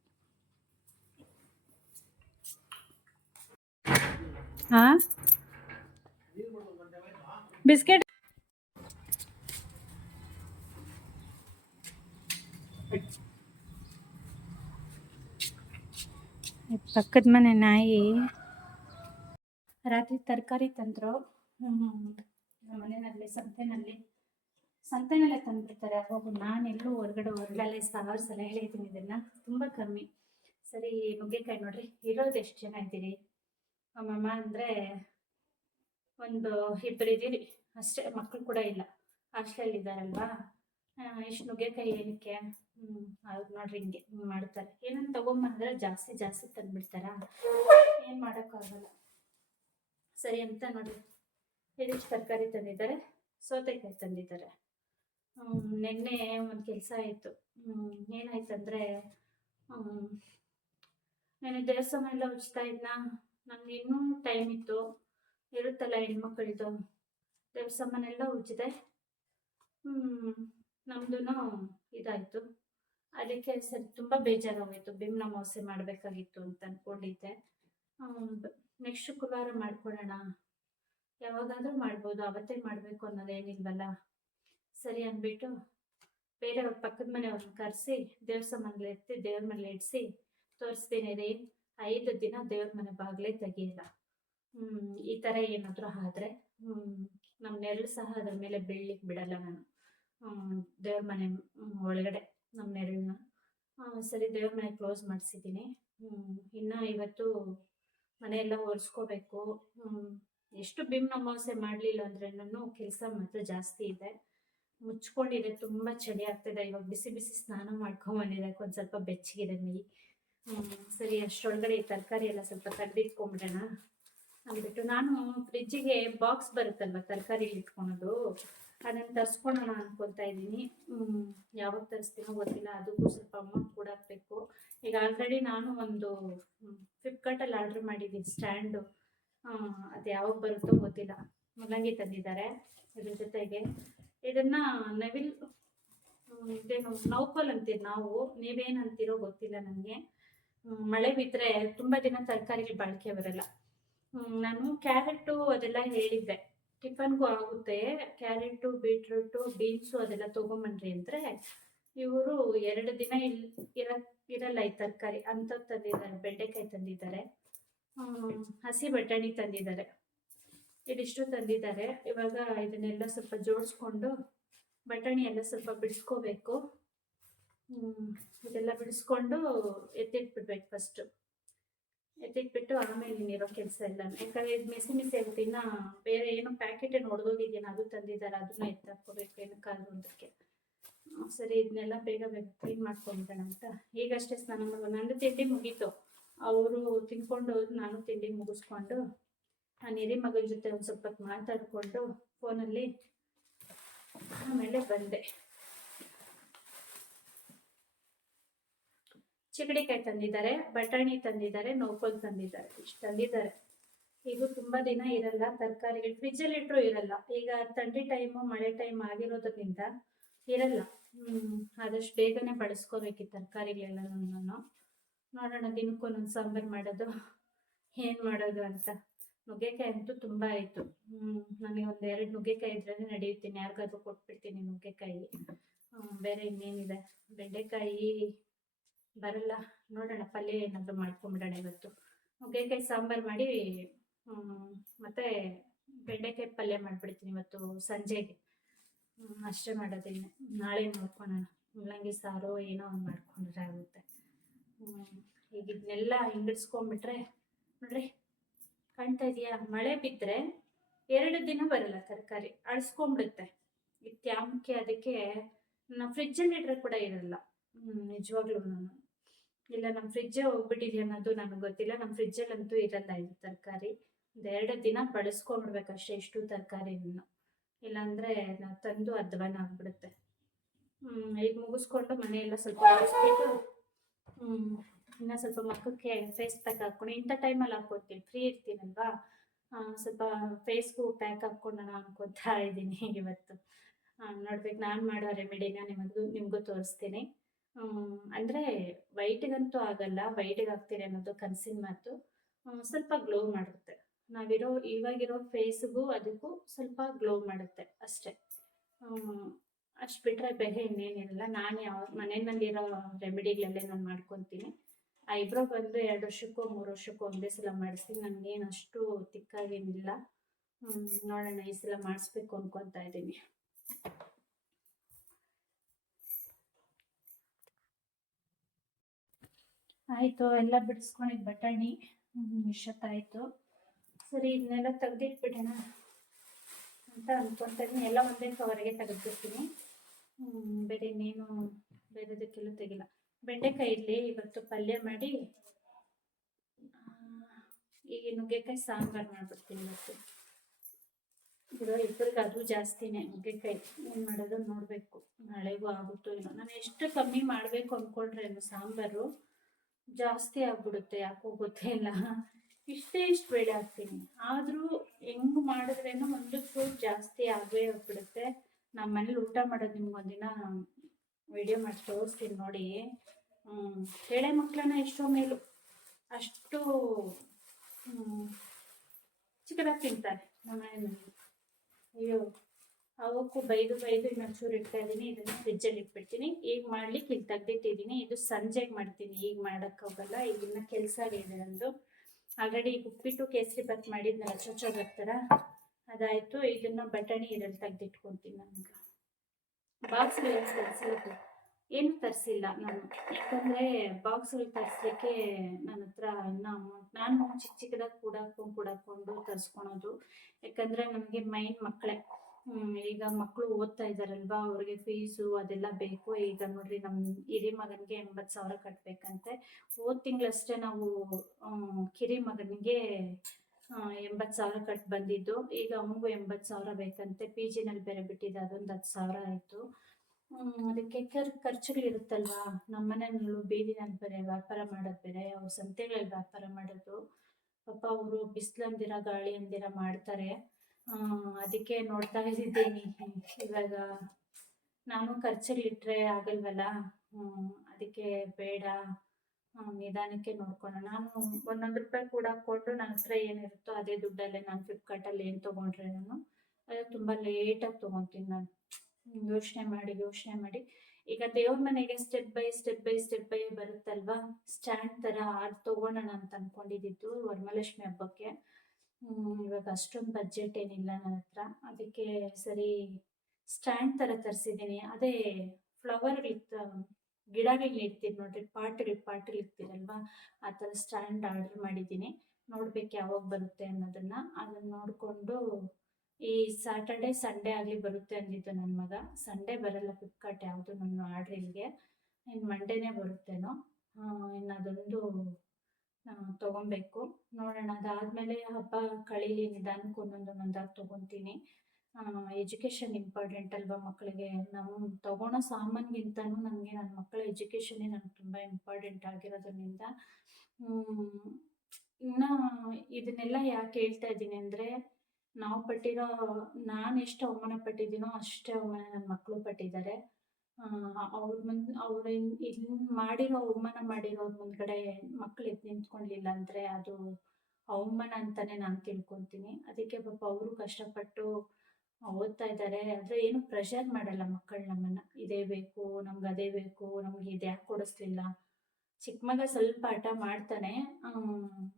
ಹಾಂ ಬಿಸ್ಕೆಟ್ ಪಕ್ಕದ ಮನೆ ನಾಯಿ ರಾತ್ರಿ ತರಕಾರಿ ತಂದರು. ನಮ್ಮ ಮನೆಯಲ್ಲಿ ಸಂತೆನಲ್ಲೇ ತಂದುಬಿಡ್ತಾರೆ. ಹೋಗು ನಾನೆಲ್ಲೂ ಹೊರಗಡೆ ಸಾವಿರ ಸಲ ಹೇಳಿದ್ದೀನಿ ಇದನ್ನು, ತುಂಬ ಕಮ್ಮಿ. ಸರಿ ನುಗ್ಗೆಕಾಯಿ ನೋಡ್ರಿ ಇರೋದು ಎಷ್ಟು ಜನ ಇದ್ದೀರಿ ಅಮ್ಮಮ್ಮ ಅಂದರೆ ಒಂದು 2 ಇದ್ದೀರಿ ಅಷ್ಟೇ. ಮಕ್ಕಳು ಕೂಡ ಇಲ್ಲ, ಹಾಸ್ಟೆಲಿದ್ದಾರಲ್ವಾ. ಇಷ್ಟು ನುಗ್ಗೆಕಾಯಿ ಏನಕ್ಕೆ? ಅವ್ರು ನೋಡ್ರಿ ಹಿಂಗೆ ಮಾಡ್ತಾರೆ. ಏನಂತ ತಗೊಂಬಂದ್ರೆ ಜಾಸ್ತಿ ತಂದುಬಿಡ್ತಾರ, ಏನು ಮಾಡೋಕ್ಕಾಗಲ್ಲ. ಸರಿ ಅಂತ ನೋಡ್ರಿ ಇದಿಷ್ಟು ತರಕಾರಿ ತಂದಿದ್ದಾರೆ. ಸೌತೆಕಾಯಿ ತಂದಿದ್ದಾರೆ. ನಿನ್ನೆ ಒಂದು ಕೆಲಸ ಆಯಿತು. ಏನಾಯ್ತಂದರೆ ನಾನು ದೇವಸ್ಥಾನ ಎಲ್ಲ ಉಜ್ತಾ ಇದ್ನ. ನನಗೆ ಇನ್ನೂ ಟೈಮ್ ಇತ್ತು, ಇರುತ್ತಲ್ಲ ಹೆಣ್ಮಕ್ಳಿದು ದೇವಸ್ಥಾನೆಲ್ಲ ಉಜ್ಜಿದೆ. ನಮ್ಮದು ಇದಾಯಿತು. ಅದಕ್ಕೆ ಸರಿ ತುಂಬ ಬೇಜಾರಾಗೋಯ್ತು. ಭೀಮ್ನ ಅಮಾವಾಸ್ಯೆ ಮಾಡಬೇಕಾಗಿತ್ತು ಅಂತ ಅಂದ್ಕೊಂಡಿದ್ದೆ. ನೆಕ್ಸ್ಟ್ ಶುಕ್ರವಾರ ಮಾಡ್ಕೊಳ್ಳೋಣ, ಯಾವಾಗಾದರೂ ಮಾಡ್ಬೋದು, ಅವತ್ತೇ ಮಾಡಬೇಕು ಅನ್ನೋದೇನಿಲ್ವಲ್ಲ. ಸರಿ ಅಂದ್ಬಿಟ್ಟು ಬೇರೆಯವ್ರ ಪಕ್ಕದ ಮನೆಯವ್ರನ್ನ ಕರೆಸಿ ದೇವಸ್ಥಾನದಲ್ಲಿ ಎತ್ತಿ ದೇವ್ರ ಮನೆ ಇಡಿಸಿ ತೋರಿಸ್ತೀನಿ ರೀ, 5 ದಿನ ದೇವ್ರ ಮನೆ ಬಾಗಿಲೇ ತೆಗಿಯಲ್ಲ. ಈ ಥರ ಏನಾದರೂ ಆದರೆ ನಮ್ಮ ನೆರಳು ಸಹ ಅದ್ರ ಮೇಲೆ ಬೀಳಲಿಕ್ಕೆ ಬಿಡಲ್ಲ ನಾನು ದೇವ್ರ ಮನೆ ಒಳಗಡೆ ನಮ್ಮ ನೆರಳನ್ನ. ಸರಿ ದೇವ್ರ ಮನೆ ಕ್ಲೋಸ್ ಮಾಡಿಸಿದ್ದೀನಿ. ಇನ್ನು ಇವತ್ತು ಮನೆಯೆಲ್ಲ ಒರೆಸ್ಕೋಬೇಕು. ಎಷ್ಟು ಭೀಮ್ನ ಅಮಾವಾಸ್ಯೆ ಮಾಡಲಿಲ್ಲ ಅಂದ್ರೂ ಕೆಲಸ ಮಾತ್ರ ಜಾಸ್ತಿ ಇದೆ. ಮುಚ್ಕೊಂಡಿದೆ, ತುಂಬ ಚಳಿ ಆಗ್ತಿದೆ. ಇವಾಗ ಬಿಸಿ ಬಿಸಿ ಸ್ನಾನ ಮಾಡ್ಕೊಂಬಂದಿದ್ದಕ್ಕೆ ಒಂದು ಸ್ವಲ್ಪ ಬೆಚ್ಚಗಿದೆ ಮೈ. ಸರಿ ಅಷ್ಟರೊಳಗಡೆ ಈ ತರಕಾರಿ ಎಲ್ಲ ಸ್ವಲ್ಪ ತೆಗೆದಿಟ್ಕೊಂಬಿಡೋಣ ಅಂದ್ಬಿಟ್ಟು ನಾನು ಫ್ರಿಜ್ಜಿಗೆ ಬಾಕ್ಸ್ ಬರುತ್ತಲ್ವ ತರಕಾರಿ ಇಟ್ಕೊಳೋದು, ಅದನ್ನು ತರಿಸ್ಕೊಳ್ಳೋಣ ಅಂದ್ಕೊತಾ ಇದ್ದೀನಿ. ಯಾವಾಗ ತರಿಸ್ತೀನೋ ಗೊತ್ತಿಲ್ಲ, ಅದಕ್ಕೂ ಸ್ವಲ್ಪ ಅಮೌಂಟ್ ಕೂಡ ಹಾಕಬೇಕು. ಈಗ ಆಲ್ರೆಡಿ ನಾನು ಒಂದು ಫ್ಲಿಪ್ಕಾರ್ಟಲ್ಲಿ ಆರ್ಡ್ರ್ ಮಾಡಿದ್ದೀನಿ ಸ್ಟ್ಯಾಂಡು. ಅದು ಯಾವಾಗ ಬರುತ್ತೋ ಗೊತ್ತಿಲ್ಲ. ಮೂಲಂಗಿ ತಂದಿದ್ದಾರೆ. ಇದ್ರ ಜೊತೆಗೆ ಇದನ್ನು ಇದೇನು ನೌಕೋಲ್ ಅಂತೀರಿ ನಾವು, ನೀವೇನು ಅಂತೀರೋ ಗೊತ್ತಿಲ್ಲ ನನಗೆ. ಮಳೆ ಬಿದ್ದರೆ ತುಂಬ ದಿನ ತರಕಾರಿಗಳು ಬಾಳಿಕೆ ಬರಲ್ಲ. ನಾನು ಕ್ಯಾರೆಟು ಅದೆಲ್ಲ ಹೇಳಿದ್ದೆ, ಟಿಫನ್ಗೂ ಆಗುತ್ತೆ, ಕ್ಯಾರೆಟು ಬೀಟ್ರೂಟು ಬೀನ್ಸು ಅದೆಲ್ಲ ತೊಗೊಂಬನ್ರಿ ಅಂದರೆ ಇವರು 2 ದಿನ ಇರಲ್ಲ ಈ ತರಕಾರಿ ಅಂಥದ್ದು ತಂದಿದ್ದಾರೆ. ಬೆಂಡೆಕಾಯಿ ತಂದಿದ್ದಾರೆ, ಹಸಿ ಬಟಾಣಿ ತಂದಿದ್ದಾರೆ, ಇದಿಷ್ಟು ತಂದಿದ್ದಾರೆ. ಇವಾಗ ಇದನ್ನೆಲ್ಲ ಸ್ವಲ್ಪ ಜೋಡಿಸ್ಕೊಂಡು ಬಟಾಣಿ ಎಲ್ಲ ಸ್ವಲ್ಪ ಬಿಡಿಸ್ಕೋಬೇಕು. ಇದೆಲ್ಲ ಬಿಡಿಸ್ಕೊಂಡು ಎತ್ತಿಟ್ಬಿಡ್ಬೇಕು ಫಸ್ಟು. ಎತ್ತಿಟ್ಬಿಟ್ಟು ಆಮೇಲೆ ಇನ್ನಿರೋ ಕೆಲಸ ಎಲ್ಲ, ಯಾಕಂದರೆ ಇದು ಮೆಸಿ ಆಗುತ್ತೆ. ಇನ್ನು ಬೇರೆ ಏನೋ ಪ್ಯಾಕೆಟೇನು ಹೊಡೆದೋಗಿದೆಯೇನೋ ಅದು ತಂದಿದ್ದಾರೆ, ಅದನ್ನ ಎತ್ತಾಕೋಬೇಕು ಏನಕ್ಕಾದ್ರೂ ಒಂದಕ್ಕೆ. ಸರಿ, ಇದನ್ನೆಲ್ಲ ಬೇಗ ಬೇಗ ಕ್ಲೀನ್ ಮಾಡ್ಕೊಂಬಿಡೋಣ ಅಂತ ಈಗಷ್ಟೇ ಸ್ನಾನ ಮಾಡುವ. ನಂದು ತಿಂಡಿ ಮುಗೀತು, ಅವರು ತಿನ್ಕೊಂಡು ನಾನು ತಿಂಡಿ ಮುಗಿಸ್ಕೊಂಡು ನಾನು ಹಿರಿ ಮಗನ ಜೊತೆ ಒಂದು ಸ್ವಲ್ಪ ಮಾತಾಡಿಕೊಂಡು ಫೋನಲ್ಲಿ ಆಮೇಲೆ ಬಂದೆ. ಚಿಗಡಿಕಾಯಿ ತಂದಿದ್ದಾರೆ, ಬಟಾಣಿ ತಂದಿದ್ದಾರೆ, ನೌಕೋಲ್ ತಂದಿದ್ದಾರೆ, ಇಷ್ಟು ತಂದಿದ್ದಾರೆ. ಇದು ತುಂಬ ದಿನ ಇರಲ್ಲ ತರಕಾರಿಗಳು, ಫ್ರಿಜ್ಜಲ್ಲಿ ಇಟ್ಟರು ಇರಲ್ಲ. ಈಗ ಥಂಡಿ ಟೈಮು ಮಳೆ ಟೈಮ್ ಆಗಿರೋದ್ರಿಂದ ಇರಲ್ಲ. ಆದಷ್ಟು ಬೇಗನೆ ಬಳಸ್ಕೋಬೇಕು ಈ ತರಕಾರಿಗಳೆಲ್ಲನೂ. ನೋಡೋಣ ದಿನಕ್ಕೊಂದೊಂದು ಸಾಂಬಾರು ಮಾಡೋದು, ಏನು ಮಾಡೋದು ಅಂತ. ನುಗ್ಗೆಕಾಯಿ ಅಂತೂ ತುಂಬ ಆಯಿತು. ನನಗೆ ಒಂದು 2 ನುಗ್ಗೆಕಾಯಿ ಇದ್ರೇ ನಡೆಯುತ್ತೀನಿ, ಯಾರಿಗಾದ್ರೂ ಕೊಟ್ಬಿಡ್ತೀನಿ ನುಗ್ಗೆಕಾಯಿ. ಬೇರೆ ಇನ್ನೇನಿದೆ, ಬೆಂಡೆಕಾಯಿ ಬರಲ್ಲ. ನೋಡೋಣ ಪಲ್ಯ ಏನಾದರೂ ಮಾಡ್ಕೊಂಬಿಡೋಣ ಇವತ್ತು. ನುಗ್ಗೆಕಾಯಿ ಸಾಂಬಾರು ಮಾಡಿ ಮತ್ತು ಬೆಂಡೆಕಾಯಿ ಪಲ್ಯ ಮಾಡಿಬಿಡ್ತೀನಿ ಇವತ್ತು ಸಂಜೆಗೆ. ಅಷ್ಟೇ ಮಾಡೋದಿನ್ನು, ನಾಳೆ ನೋಡ್ಕೊಳ್ಳೋಣ. ಮುಳ್ಳಂಗಿ ಸಾರು ಏನೋ ಒಂದು ಮಾಡ್ಕೊಂಡ್ರೆ ಆಗುತ್ತೆ. ಈಗ ಇದನ್ನೆಲ್ಲ ಹಿಂಗಿಡ್ಸ್ಕೊಂಡ್ಬಿಟ್ರೆ ನೋಡ್ರಿ, ಕಾಣ್ತಾ ಇದೆಯಾ? ಮಳೆ ಬಿದ್ದರೆ 2 ದಿನ ಬರಲ್ಲ ತರಕಾರಿ, ಅಳಿಸ್ಕೊಂಡ್ಬಿಡುತ್ತೆ. ಇತ್ಯಾಮಕ್ಕೆ ಅದಕ್ಕೆ ನಾವು ಫ್ರಿಜ್ಜಲ್ಲಿ ಇಟ್ಟರೆ ಕೂಡ ಇರಲ್ಲ. ನಿಜವಾಗ್ಲೂ ಇಲ್ಲ, ನಮ್ಮ ಫ್ರಿಜ್ಜೇ ಹೋಗ್ಬಿಟ್ಟಿದೆ ಅನ್ನೋದು ನನಗೆ ಗೊತ್ತಿಲ್ಲ. ನಮ್ಮ ಫ್ರಿಜ್ಜಲ್ಲಂತೂ ಇರಲ್ಲ ಇದು ತರಕಾರಿ. 2 ದಿನ ಬಳಸ್ಕೊಂಡ್ಬಿಡ್ಬೇಕಷ್ಟೇ ಇಷ್ಟು ತರಕಾರಿನೂ, ಇಲ್ಲಾಂದರೆ ನಾವು ತಂದು ಅಧ್ವಾನ ಆಗಿಬಿಡುತ್ತೆ. ಈಗ ಮುಗಿಸ್ಕೊಂಡು ಮನೆಯೆಲ್ಲ ಸ್ವಲ್ಪ ಒರೆಸ್ಬಿಟ್ಟು ಇನ್ನು ಸ್ವಲ್ಪ ಮಕ್ಕಕ್ಕೆ ಫೇಸ್ ಪ್ಯಾಕ್ ಹಾಕ್ಕೊಂಡು, ಇಂಥ ಟೈಮಲ್ಲಿ ಹಾಕ್ಕೊತೀನಿ, ಫ್ರೀ ಇರ್ತೀನಲ್ವಾ, ಸ್ವಲ್ಪ ಫೇಸ್ಗೂ ಪ್ಯಾಕ್ ಹಾಕ್ಕೊಳ್ಳೋಣ ಅನ್ಕೊತಾ ಇದ್ದೀನಿ ಇವತ್ತು. ನೋಡ್ಬೇಕು, ನಾನು ಮಾಡೋ ರೆಮಿಡಿನ ನಿಮಗೂ ತೋರಿಸ್ತೀನಿ. ಅಂದರೆ ವೈಟಿಗಂತೂ ಆಗಲ್ಲ, ವೈಟಿಗೆ ಹಾಕ್ತೀನಿ ಅನ್ನೋದು ಕನಸಿನ ಮಾತು. ಸ್ವಲ್ಪ ಗ್ಲೋ ಮಾಡುತ್ತೆ, ಇವಾಗಿರೋ ಫೇಸ್ಗೂ ಅದಕ್ಕೂ ಸ್ವಲ್ಪ ಗ್ಲೋ ಮಾಡುತ್ತೆ ಅಷ್ಟೇ. ಅಷ್ಟು ಬಿಟ್ಟರೆ ಬೇರೆ ಇನ್ನೇನಿರಲ್ಲ. ನಾನು ಮನೆಯಲ್ಲಿರೋ ರೆಮಿಡಿಗಳಲ್ಲೇ ನಾನು ಮಾಡ್ಕೊತೀನಿ. ಐಬ್ರೋ ಬಂದು 2 ವರ್ಷಕ್ಕೋ 3 ವರ್ಷಕ್ಕೋ ಒಂದೇ ಸಲ ಮಾಡಿಸ್ತೀನಿ. ನನಗೇನು ಅಷ್ಟು ತಿಕ್ಕಾಗೇನಿಲ್ಲ. ನೋಡೋಣ, ಈ ಸಲ ಮಾಡಿಸ್ಬೇಕು ಅನ್ಕೊತಾ ಇದ್ದೀನಿ. ಆಯಿತು, ಎಲ್ಲ ಬಿಡಿಸ್ಕೊಂಡಿದ್ದು ಬಟಾಣಿ ಇಷ್ಟೊತ್ತಾಯಿತು. ಸರಿ, ಇದನ್ನೆಲ್ಲ ತೆಗೆದಿಟ್ಬಿಡೋಣ ಅಂತ ಅನ್ಕೊತಾ ಇದ್ದೀನಿ. ಎಲ್ಲ ಒಂದೇ ಕವರಿಗೆ ತೆಗೆದ್ಬಿಡ್ತೀನಿ, ಬೇರೆ ಇನ್ನೇನು ಬೇರೆದಕ್ಕೆಲ್ಲ ತೆಗಿಲ್ಲ. ಬೆಂಡೆಕಾಯಿ ಇಲ್ಲಿ ಇವತ್ತು ಪಲ್ಯ ಮಾಡಿ ಈಗ ನುಗ್ಗೆಕಾಯಿ ಸಾಂಬಾರು ಮಾಡಿಬಿಡ್ತೀನಿ ಇವತ್ತು. ಇಬ್ಬರಿಗೆ ಅದು ಜಾಸ್ತಿನೇ ನುಗ್ಗೆಕಾಯಿ. ಏನು ಮಾಡೋದು ನೋಡಬೇಕು, ನಾಳೆಗೂ ಆಗುತ್ತೋ ಇಲ್ಲ. ನಾನು ಎಷ್ಟು ಕಮ್ಮಿ ಮಾಡಬೇಕು ಅಂದ್ಕೊಂಡ್ರೇನು ಸಾಂಬಾರು ಜಾಸ್ತಿ ಆಗ್ಬಿಡುತ್ತೆ, ಯಾಕೋ ಗೊತ್ತೇ ಇಲ್ಲ. ಇಷ್ಟು ಬೇಳೆ ಹಾಕ್ತೀನಿ, ಆದರೂ ಹೆಂಗೆ ಮಾಡಿದ್ರೇನು ಒಂದು ಚೂರು ಜಾಸ್ತಿ ಆಗೇ ಹೋಗ್ಬಿಡುತ್ತೆ. ನಮ್ಮ ಮನೇಲಿ ಊಟ ಮಾಡೋದು ನಿಮ್ಗೊಂದಿನ ವಿಡಿಯೋ ಮಾಡಿ ತೋರಿಸ್ತೀನಿ ನೋಡಿ. ಎಳೆ ಮಕ್ಕಳನ್ನ ಎಷ್ಟೋ ಮೇಲೂ ಅಷ್ಟು ಚಿಕ್ಕದಾಗಿ ತಿಂತಾರೆ ನಮ್ಮ ಮನೆಯಲ್ಲಿ. ಅಯ್ಯೋ, ಅವಕ್ಕೂ ಬೈದು ಇನ್ನೊಂಚೂರು ಇಡ್ತಾ ಇದ್ದೀನಿ. ಇದನ್ನು ಫ್ರಿಜ್ಜಲ್ಲಿ ಇಟ್ಬಿಡ್ತೀನಿ. ಈಗ ಮಾಡ್ಲಿಕ್ಕೆ ಇಲ್ಲಿ ತೆಗ್ದಿಟ್ಟಿದ್ದೀನಿ. ಇದು ಸಂಜೆಗೆ ಮಾಡ್ತೀನಿ, ಈಗ ಮಾಡೋಕ್ಕೆ ಹೋಗಲ್ಲ. ಈಗಿನ್ನ ಕೆಲಸ ಇದೆ ನಂದು. ಆಲ್ರೆಡಿ ಈಗ ಉಪ್ಪಿಟ್ಟು ಕೇಸರಿ ಬಾತ್ ಮಾಡಿದ್ನಲ್ಲ, ಚೊಚ್ಚೋ ಬರ್ತಾರ, ಅದಾಯಿತು. ಇದನ್ನು ಬಟಾಣಿ ಇರಲ್ಲಿ ತೆಗ್ದಿಟ್ಕೊತೀನಿ. ನನಗೆ ಬಾಕ್ಸ್ಗಳು ಏನು ತರಿಸಿಲ್ಲ ನಾನು, ಯಾಕಂದರೆ ಬಾಕ್ಸ್ಗಳು ತರಿಸ್ಲಿಕ್ಕೆ ನನ್ನ ಹತ್ರ ಇನ್ನೂ ಅಮೌಂಟ್, ನಾನು ಚಿಕ್ಕದಾಗಿ ಕೂಡಾಕೊಂಡು ತರಿಸ್ಕೊಳೋದು. ಯಾಕಂದರೆ ನನಗೆ ಮೈನ್ ಮಕ್ಕಳೇ. ಈಗ ಮಕ್ಕಳು ಓದ್ತಾ ಇದ್ದಾರಲ್ವಾ, ಅವ್ರಿಗೆ ಫೀಸು ಅದೆಲ್ಲ ಬೇಕು. ಈಗ ನೋಡ್ರಿ, ನಮ್ಮ ಹಿರಿ ಮಗನಿಗೆ 80,000 ಕಟ್ಟಬೇಕಂತೆ. ಹೋದ ತಿಂಗಳಷ್ಟೇ ನಾವು ಕಿರಿ ಮಗನಿಗೆ 80,000 ಕಟ್ಟಿ ಬಂದಿದ್ದು. ಈಗ ಅವನಿಗೂ 80,000 ಬೇಕಂತೆ. PGನಲ್ಲಿ ಬೇರೆ ಬಿಟ್ಟಿದ್ದೆ, ಅದೊಂದು 10,000 ಆಯಿತು. ಅದಕ್ಕೆ ಖರ್ಚುಗಳಿರುತ್ತಲ್ವಾ. ನಮ್ಮ ಮನೆಯಲ್ಲೂ ಬೀದಿನಲ್ಲಿ ಬೇರೆ ವ್ಯಾಪಾರ ಮಾಡೋದು ಬೇರೆ, ಅವ್ರು ಸಂತೆಗಳಲ್ಲಿ ವ್ಯಾಪಾರ ಮಾಡೋದು. ಪಾಪ ಅವರು ಬಿಸಿಲು ಅಂದಿರ ಗಾಳಿ ಅಂದಿರ ಮಾಡ್ತಾರೆ. ಅದಕ್ಕೆ ನೋಡ್ತಾ ಇದ್ದೀನಿ ಇವಾಗ ನಾನು ಖರ್ಚಿಗಿಟ್ರೆ ಆಗಲ್ವಲ್ಲ. ಅದಕ್ಕೆ ಬೇಡ, ನಿಧಾನಕ್ಕೆ ನೋಡ್ಕೊಳ್ಳೋಣ. ನಾನು ₹1 ಕೂಡ ಹಾಕ್ಕೊಂಡು ನನ್ನ ಹತ್ರ ಏನಿರುತ್ತೋ ಅದೇ ದುಡ್ಡಲ್ಲೇ ನಾನು ಫ್ಲಿಪ್‌ಕಾರ್ಟಲ್ಲಿ ಏನು ತೊಗೊಂಡ್ರೇನು ಅದು ತುಂಬ ಲೇಟಾಗಿ ತೊಗೊತೀನಿ ನಾನು. ಯೋಚನೆ ಮಾಡಿ, ಯೋಚನೆ ಮಾಡಿ ಈಗ ದೇವ್ರ ಮನೆಗೆ ಸ್ಟೆಪ್ ಬೈ ಬರುತ್ತಲ್ವಾ? ಸ್ಟ್ಯಾಂಡ್ ಥರ ಅದು ತೊಗೊಳೋಣ ಅಂತ ಅನ್ಕೊಂಡಿದ್ದಿದ್ದು ವರಮಹಾಲಕ್ಷ್ಮಿ ಹಬ್ಬಕ್ಕೆ. ಇವಾಗ ಅಷ್ಟೊಂದು ಬಡ್ಜೆಟ್ ಏನಿಲ್ಲ ನನ್ನ ಹತ್ರ. ಅದಕ್ಕೆ ಸರಿ ಸ್ಟ್ಯಾಂಡ್ ಥರ ತರಿಸಿದ್ದೀನಿ. ಅದೇ ಫ್ಲವರ್‌ಗಳಿತ್ತು, ಗಿಡಗಳನ್ನ ಇಡ್ತೀವಿ ನೋಡ್ರಿ, ಪಾಟ್‌ಗಳಿರ್ತೀರಲ್ವಾ? ಆ ಥರ ಸ್ಟ್ಯಾಂಡ್ ಆರ್ಡರ್ ಮಾಡಿದ್ದೀನಿ. ನೋಡ್ಬೇಕು ಯಾವಾಗ ಬರುತ್ತೆ ಅನ್ನೋದನ್ನ. ಅದನ್ನ ನೋಡಿಕೊಂಡು ಈ ಸ್ಯಾಟರ್ಡೆ, ಸಂಡೇ ಆಗಲಿ ಬರುತ್ತೆ ಅಂದಿದ್ದು ನನ್ನ ಮಗ. ಸಂಡೇ ಬರಲ್ಲ ಫ್ಲಿಪ್‌ಕಾರ್ಟ್ ಯಾವುದು ನನ್ನ ಆರ್ಡ್ರ್ ಇಲ್ಲಿಗೆ. ಇನ್ನು ಮಂಡೇನೇ ಬರುತ್ತೇನೋ. ಇನ್ನು ಅದೊಂದು ತೊಗೊಬೇಕು. ನೋಡೋಣ, ಅದಾದಮೇಲೆ ಹಬ್ಬ ಕಳೀಲಿ, ನಿಧಾನಕ್ಕೆ ಒಂದೊಂದಾಗಿ ತೊಗೊತೀನಿ. ಎಜುಕೇಷನ್ ಇಂಪಾರ್ಟೆಂಟ್ ಅಲ್ವಾ ಮಕ್ಕಳಿಗೆ? ನಾವು ತೊಗೊಳೋ ಸಾಮಾನ್ಗಿಂತನೂ ನನಗೆ ನನ್ನ ಮಕ್ಕಳ ಎಜುಕೇಷನ್ನೇ ನನಗೆ ತುಂಬ ಇಂಪಾರ್ಟೆಂಟ್ ಆಗಿರೋದ್ರಿಂದ ಇನ್ನು ಇದನ್ನೆಲ್ಲ ಯಾಕೆ ಹೇಳ್ತಾ ಇದ್ದೀನಿ ಅಂದರೆ, ನಾವು ಪಟ್ಟಿರೋ ನಾನು ಎಷ್ಟು ಅವಮಾನ ಪಟ್ಟಿದ್ದೀನೋ ಅಷ್ಟೇ ಅವಮಾನ ನನ್ನ ಮಕ್ಕಳು ಪಟ್ಟಿದ್ದಾರೆ. ಅವ್ರ ಮುಂದೆ ಅವ್ರು ಇಲ್ಲಿ ಮಾಡಿರೋ ಅವಮಾನ ಮಾಡಿರೋರ ಮುಂದ್ಗಡೆ ಮಕ್ಳು ಎದ್ದು ನಿಂತ್ಕೊಳ್ಲಿಲ್ಲ ಅಂದರೆ ಅದು ಅವಮಾನ ಅಂತಲೇ ನಾನು ತಿಳ್ಕೊತೀನಿ. ಅದಕ್ಕೆ ಪಾಪ ಅವರು ಕಷ್ಟಪಟ್ಟು ಓದ್ತಾ ಇದ್ದಾರೆ. ಆದರೆ ಏನು ಪ್ರೆಷರ್ ಮಾಡಲ್ಲ ಮಕ್ಕಳು ನಮ್ಮನ್ನು, ಇದೇ ಬೇಕು, ನಮ್ಗೆ ಅದೇ ಬೇಕು, ನಮ್ಗೆ ಇದು ಯಾಕೆ ಕೊಡಿಸ್ಲಿಲ್ಲ. ಚಿಕ್ಕ ಮಗ ಸ್ವಲ್ಪ ಹಠ ಮಾಡ್ತಾನೆ.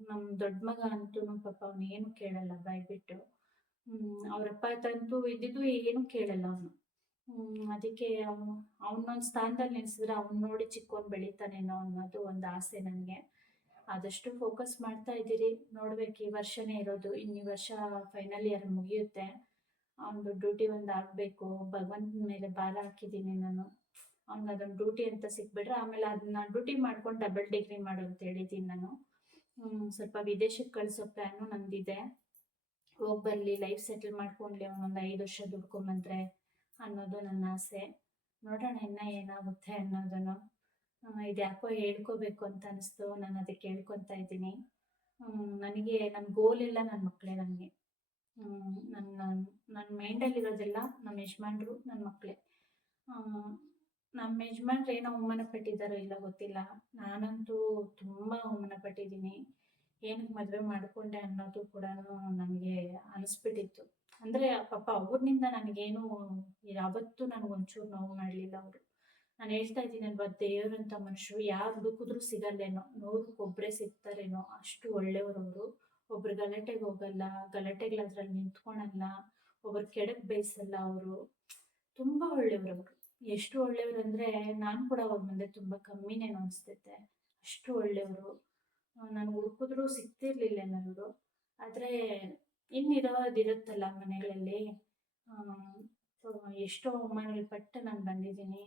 ನಮ್ಮ ದೊಡ್ಡ ಮಗ ಅಂತೂ ಪಾಪ ಅವನು ಏನು ಕೇಳಲ್ಲ ಬಾಯ್ಬಿಟ್ಟು. ಅವರಪ್ಪ ತಂತು ಇದ್ದಿದ್ದು ಏನು ಕೇಳಲ್ಲ ಅವನು. ಅದಕ್ಕೆ ಅವನೊಂದು ಸ್ಥಾನದಲ್ಲಿ ನಿಲ್ಸಿದ್ರೆ ಅವ್ನು ನೋಡಿ ಚಿಕ್ಕವನು ಬೆಳಿತಾನೇನೋ ಅನ್ನೋದು ಒಂದು ಆಸೆ ನನಗೆ. ಆದಷ್ಟು ಫೋಕಸ್ ಮಾಡ್ತಾ ಇದ್ದೀರಿ. ನೋಡ್ಬೇಕು, ಈ ವರ್ಷನೇ ಇರೋದು, ಇನ್ನು ಈ ವರ್ಷ ಫೈನಲ್ ಇಯರ್ ಮುಗಿಯುತ್ತೆ. ಅವ್ನದು ಡ್ಯೂಟಿ ಒಂದು ಆಗಬೇಕು. ಭಗವಂತನ ಮೇಲೆ ಭಾರ ಹಾಕಿದ್ದೀನಿ ನಾನು. ಅವ್ನಿಗೆ ಅದೊಂದು ಡ್ಯೂಟಿ ಅಂತ ಸಿಕ್ಬಿಟ್ರೆ ಆಮೇಲೆ ಅದನ್ನ ಡ್ಯೂಟಿ ಮಾಡ್ಕೊಂಡು ಡಬಲ್ ಡಿಗ್ರಿ ಮಾಡು ಅಂತ ಹೇಳಿದ್ದೀನಿ ನಾನು. ಸ್ವಲ್ಪ ವಿದೇಶಕ್ಕೆ ಕಳಿಸೋ ಪ್ಲ್ಯಾನು ನಂದಿದೆ. ಹೋಗಿ ಬರಲಿ, ಲೈಫ್ ಸೆಟಲ್ ಮಾಡ್ಕೊಂಡ್ಲಿ, ಅವನೊಂದು 5 ವರ್ಷ ದುಡ್ಕೊಂಬಂದ್ರೆ ಅನ್ನೋದು ನನ್ನ ಆಸೆ. ನೋಡೋಣ ಇನ್ನು ಏನಾಗುತ್ತೆ ಅನ್ನೋದನ್ನು. ಇದು ಯಾಕೋ ಹೇಳ್ಕೋಬೇಕು ಅಂತ ಅನಿಸ್ತು, ನಾನು ಅದಕ್ಕೆ ಹೇಳ್ಕೊತಾ ಇದ್ದೀನಿ. ನನಗೆ ನನ್ನ ಗೋಲ್ ಎಲ್ಲ ನನ್ನ ಮಕ್ಕಳೇ. ನನಗೆ ನನ್ನ ಮೈಂಡಲ್ಲಿರೋದೆಲ್ಲ ನಮ್ಮ ಯಜಮಾನ್ರು, ನನ್ನ ಮಕ್ಕಳೇ. ನಮ್ಮ ಯಜಮಾನ್ರು ಏನೋ ಅವಮಾನ ಪಟ್ಟಿದ್ದಾರೋ ಇಲ್ಲ ಗೊತ್ತಿಲ್ಲ, ನಾನಂತೂ ತುಂಬ ಅವಮಾನ ಪಟ್ಟಿದ್ದೀನಿ. ಏನಕ್ಕೆ ಮದುವೆ ಮಾಡಿಕೊಂಡೆ ಅನ್ನೋದು ಕೂಡ ನನಗೆ ಅನಿಸ್ಬಿಟ್ಟಿತ್ತು. ಅಂದರೆ ಪಾಪ ಅವ್ರನಿಂದ ನನಗೇನು ಯಾವತ್ತೂ ನನಗೊಂಚೂರು ನೋವು ಮಾಡಲಿಲ್ಲ ಅವರು. ನಾನು ಹೇಳ್ತಾ ಇದ್ದೀನಲ್ವ, ದೇವರಂಥ ಮನುಷ್ಯರು ಯಾರು ಹುಡುಕಿದ್ರೂ ಸಿಗಲ್ಲೇನೋ, 100ಕ್ಕೆ ಸಿಗ್ತಾರೇನೋ, ಅಷ್ಟು ಒಳ್ಳೆಯವರು. ಒಬ್ರು ಗಲಾಟೆಗೆ ಹೋಗಲ್ಲ, ಗಲಾಟೆಗಳದ್ರಲ್ಲಿ ನಿಂತ್ಕೊಳಲ್ಲ, ಒಬ್ರು ಕೆಡಕ್ಕೆ ಬಯಸಲ್ಲ. ಅವರು ತುಂಬ ಒಳ್ಳೆಯವರು. ಎಷ್ಟು ಒಳ್ಳೆಯವರು ಅಂದರೆ ನಾನು ಕೂಡ ಅವ್ರ ಮುಂದೆ ತುಂಬ ಕಮ್ಮಿನೇನೋ ಅನಿಸ್ತೈತೆ, ಅಷ್ಟು ಒಳ್ಳೆಯವರು. ನಾನು ಹುಡುಕಿದ್ರೂ ಸಿಗ್ತಿರ್ಲಿಲ್ಲ ನನಗೂ. ಆದರೆ ಇನ್ನಿರೋದಿರುತ್ತಲ್ಲ ಮನೆಗಳಲ್ಲಿ, ಎಷ್ಟೋ ಅವಮಾನಗಳು ಪಟ್ಟು ನಾನು ಬಂದಿದ್ದೀನಿ.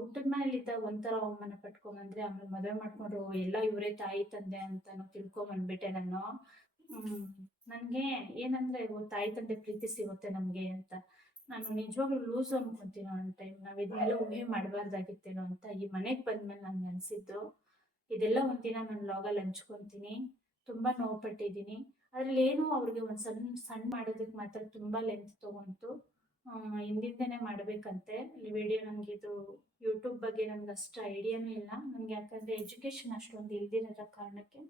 ಊಟದ ಮನೇಲಿದ್ದಾಗ ಒಂಥರ ಅವಮಾನ ಪಟ್ಕೊಂಬಂದ್ರೆ, ಆಮೇಲೆ ಮದುವೆ ಮಾಡಿಕೊಂಡ್ರು ಎಲ್ಲ ಇವರೇ ತಾಯಿ ತಂದೆ ಅಂತಲೂ ತಿಳ್ಕೊಂಬಂದ್ಬಿಟ್ಟೆ ನಾನು. ನನಗೆ ಏನಂದರೆ, ತಾಯಿ ತಂದೆ ಪ್ರೀತಿ ಸಿಗುತ್ತೆ ನಮಗೆ ಅಂತ ನಾನು ನಿಜವಾಗ್ಲೂ ಲೂಸ್ ಅನ್ಕೊತೀನಿ ಒಂದು ಟೈಮ್. ನಾವು ಇದನ್ನೆಲ್ಲ ಊಹೆ ಮಾಡಬಾರ್ದಾಗಿತ್ತೇನೋ ಅಂತ ಈ ಮನೆಗೆ ಬಂದಮೇಲೆ ನನಗೆ ಅನಿಸಿದ್ದು. ಇದೆಲ್ಲ ಒಂದಿನ ನಾನು ಲಾಗಲ್ಲಿ ಹಂಚ್ಕೊತೀನಿ. ತುಂಬ ನೋವು ಪಟ್ಟಿದ್ದೀನಿ. ಅದರಲ್ಲಿ ಏನೋ ಅವ್ರಿಗೆ ಒಂದು ಸಣ್ಣ ಮಾಡೋದಕ್ಕೆ ಮಾತ್ರ ತುಂಬ ಲೆಂತ್ ತೊಗೊಂತು. ಹಿಂದಿಂದನೇ ಮಾಡಬೇಕಂತೆ ಈ ವಿಡಿಯೋ. ನನಗಿದು ಯೂಟ್ಯೂಬ್ ಬಗ್ಗೆ ನನಗೆ ಅಷ್ಟು ಐಡಿಯಾನೂ ಇಲ್ಲ ನನಗೆ, ಯಾಕಂದರೆ ಎಜುಕೇಷನ್ ಅಷ್ಟೊಂದು ಇಲ್ದಿರೋ ಕಾರಣಕ್ಕೆ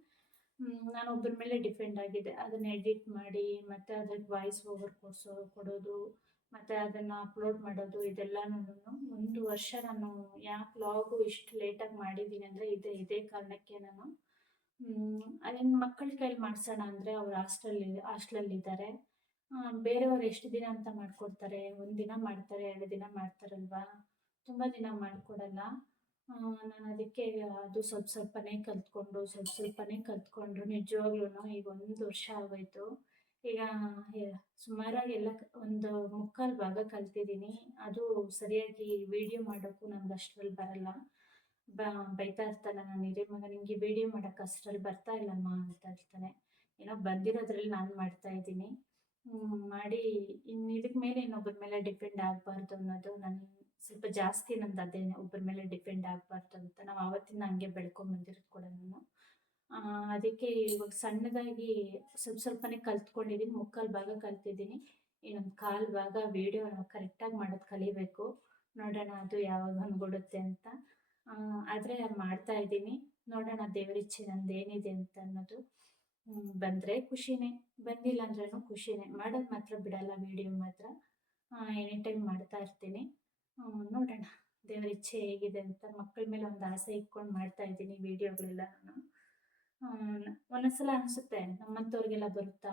ನಾನು ಒಬ್ಬರ ಮೇಲೆ ಡಿಪೆಂಡ್ ಆಗಿದೆ. ಅದನ್ನು ಎಡಿಟ್ ಮಾಡಿ ಮತ್ತು ಅದಕ್ಕೆ ವಾಯ್ಸ್ ಓವರ್ ಕೊಡೋದು ಮತ್ತು ಅದನ್ನು ಅಪ್ಲೋಡ್ ಮಾಡೋದು, ಇದೆಲ್ಲನೂ 1 ವರ್ಷ ನಾನು ಯಾಕೆ ಲಾಗು ಇಷ್ಟು ಲೇಟಾಗಿ ಮಾಡಿದ್ದೀನಿ ಅಂದರೆ ಇದೇ ಕಾರಣಕ್ಕೆ. ನಾನು ಅದನ್ನು ಮಕ್ಕಳ ಕೈಲಿ ಮಾಡಿಸೋಣ ಅಂದರೆ ಅವ್ರು ಹಾಸ್ಟೆಲಲ್ಲಿದ್ದಾರೆ. ಬೇರೆಯವ್ರು ಎಷ್ಟು ದಿನ ಅಂತ ಮಾಡಿಕೊಡ್ತಾರೆ? 1 ದಿನ ಮಾಡ್ತಾರೆ, 2 ದಿನ ಮಾಡ್ತಾರಲ್ವಾ, ತುಂಬ ದಿನ ಮಾಡಿಕೊಡಲ್ಲ. ನಾನು ಅದಕ್ಕೆ ಅದು ಸ್ವಲ್ಪನೇ ಕಲ್ತ್ಕೊಂಡು ನಿಜವಾಗ್ಲೂ ಈಗ 1 ವರ್ಷ ಆಗೋಯ್ತು. ಈಗ ಸುಮಾರಾಗಿ ಎಲ್ಲ ಒಂದು 3/4 ಭಾಗ ಕಲ್ತಿದ್ದೀನಿ. ಅದು ಸರಿಯಾಗಿ ವಿಡಿಯೋ ಮಾಡೋಕ್ಕೂ ನನಗೆ ಅಷ್ಟರಲ್ಲಿ ಬರಲ್ಲ. ಬೈತಾ ಇರ್ತಾನೆ ನನ್ನ ಹಿರಿಯ ಮಗ, ನಿಮಗೆ ವಿಡಿಯೋ ಮಾಡೋಕ್ಕೆ ಅಷ್ಟರಲ್ಲಿ ಬರ್ತಾ ಇಲ್ಲಮ್ಮ ಅಂತ ಇರ್ತಾನೆ. ಏನೋ ಬಂದಿರೋದ್ರಲ್ಲಿ ನಾನು ಮಾಡ್ತಾ ಇದ್ದೀನಿ. ಮಾಡಿ ಇನ್ನು ಇದಕ್ಕೆ ಮೇಲೆ ಇನ್ನೊಬ್ಬರ ಮೇಲೆ ಡಿಪೆಂಡ್ ಆಗಬಾರ್ದು ಅನ್ನೋದು ನನ್ನ ಸ್ವಲ್ಪ ಜಾಸ್ತಿ ನಂದು ಅದೇನೆ, ಒಬ್ಬರ ಮೇಲೆ ಡಿಪೆಂಡ್ ಆಗಬಾರ್ದು ಅಂತ. ನಾವು ಆವತ್ತಿಂದ ಹಂಗೆ ಬೆಳ್ಕೊಂಬಂದಿರೋದು ಕೂಡ ನಾನು. ಅದಕ್ಕೆ ಇವಾಗ ಸಣ್ಣದಾಗಿ ಸ್ವಲ್ಪನೇ ಕಲ್ತ್ಕೊಂಡಿದ್ದೀನಿ. 3/4 ಭಾಗ ಕಲ್ತಿದ್ದೀನಿ. ಇನ್ನೊಂದು 1/4 ಭಾಗ ವೀಡಿಯೋ ಕರೆಕ್ಟಾಗಿ ಮಾಡೋದು ಕಲಿಬೇಕು. ನೋಡೋಣ ಅದು ಯಾವಾಗ ಹೊಂದ್ಬಿಡುತ್ತೆ ಅಂತ. ಆದರೆ ಮಾಡ್ತಾ ಇದ್ದೀನಿ. ನೋಡೋಣ ದೇವರಿಚ್ಛೆ ನಂದೇನಿದೆ ಅಂತ ಅನ್ನೋದು. ಬಂದರೆ ಖುಷಿನೇ, ಬಂದಿಲ್ಲ ಅಂದ್ರೂ ಖುಷಿನೇ. ಮಾಡೋದು ಮಾತ್ರ ಬಿಡಲ್ಲ, ವೀಡಿಯೋ ಮಾತ್ರ ಎನಿ ಟೈಮ್ ಮಾಡ್ತಾ ಇರ್ತೀನಿ. ನೋಡೋಣ ದೇವರಿಚ್ಛೆ ಹೇಗಿದೆ ಅಂತ. ಮಕ್ಕಳ ಮೇಲೆ ಒಂದು ಆಸೆ ಇಟ್ಕೊಂಡು ಮಾಡ್ತಾ ಇದ್ದೀನಿ ವೀಡಿಯೋಗಳೆಲ್ಲ ನಾನು. ಒಂದೊಂದ್ಸಲ ಅನಿಸುತ್ತೆ ನಮ್ಮಂಥವ್ರಿಗೆಲ್ಲ ಬರುತ್ತಾ,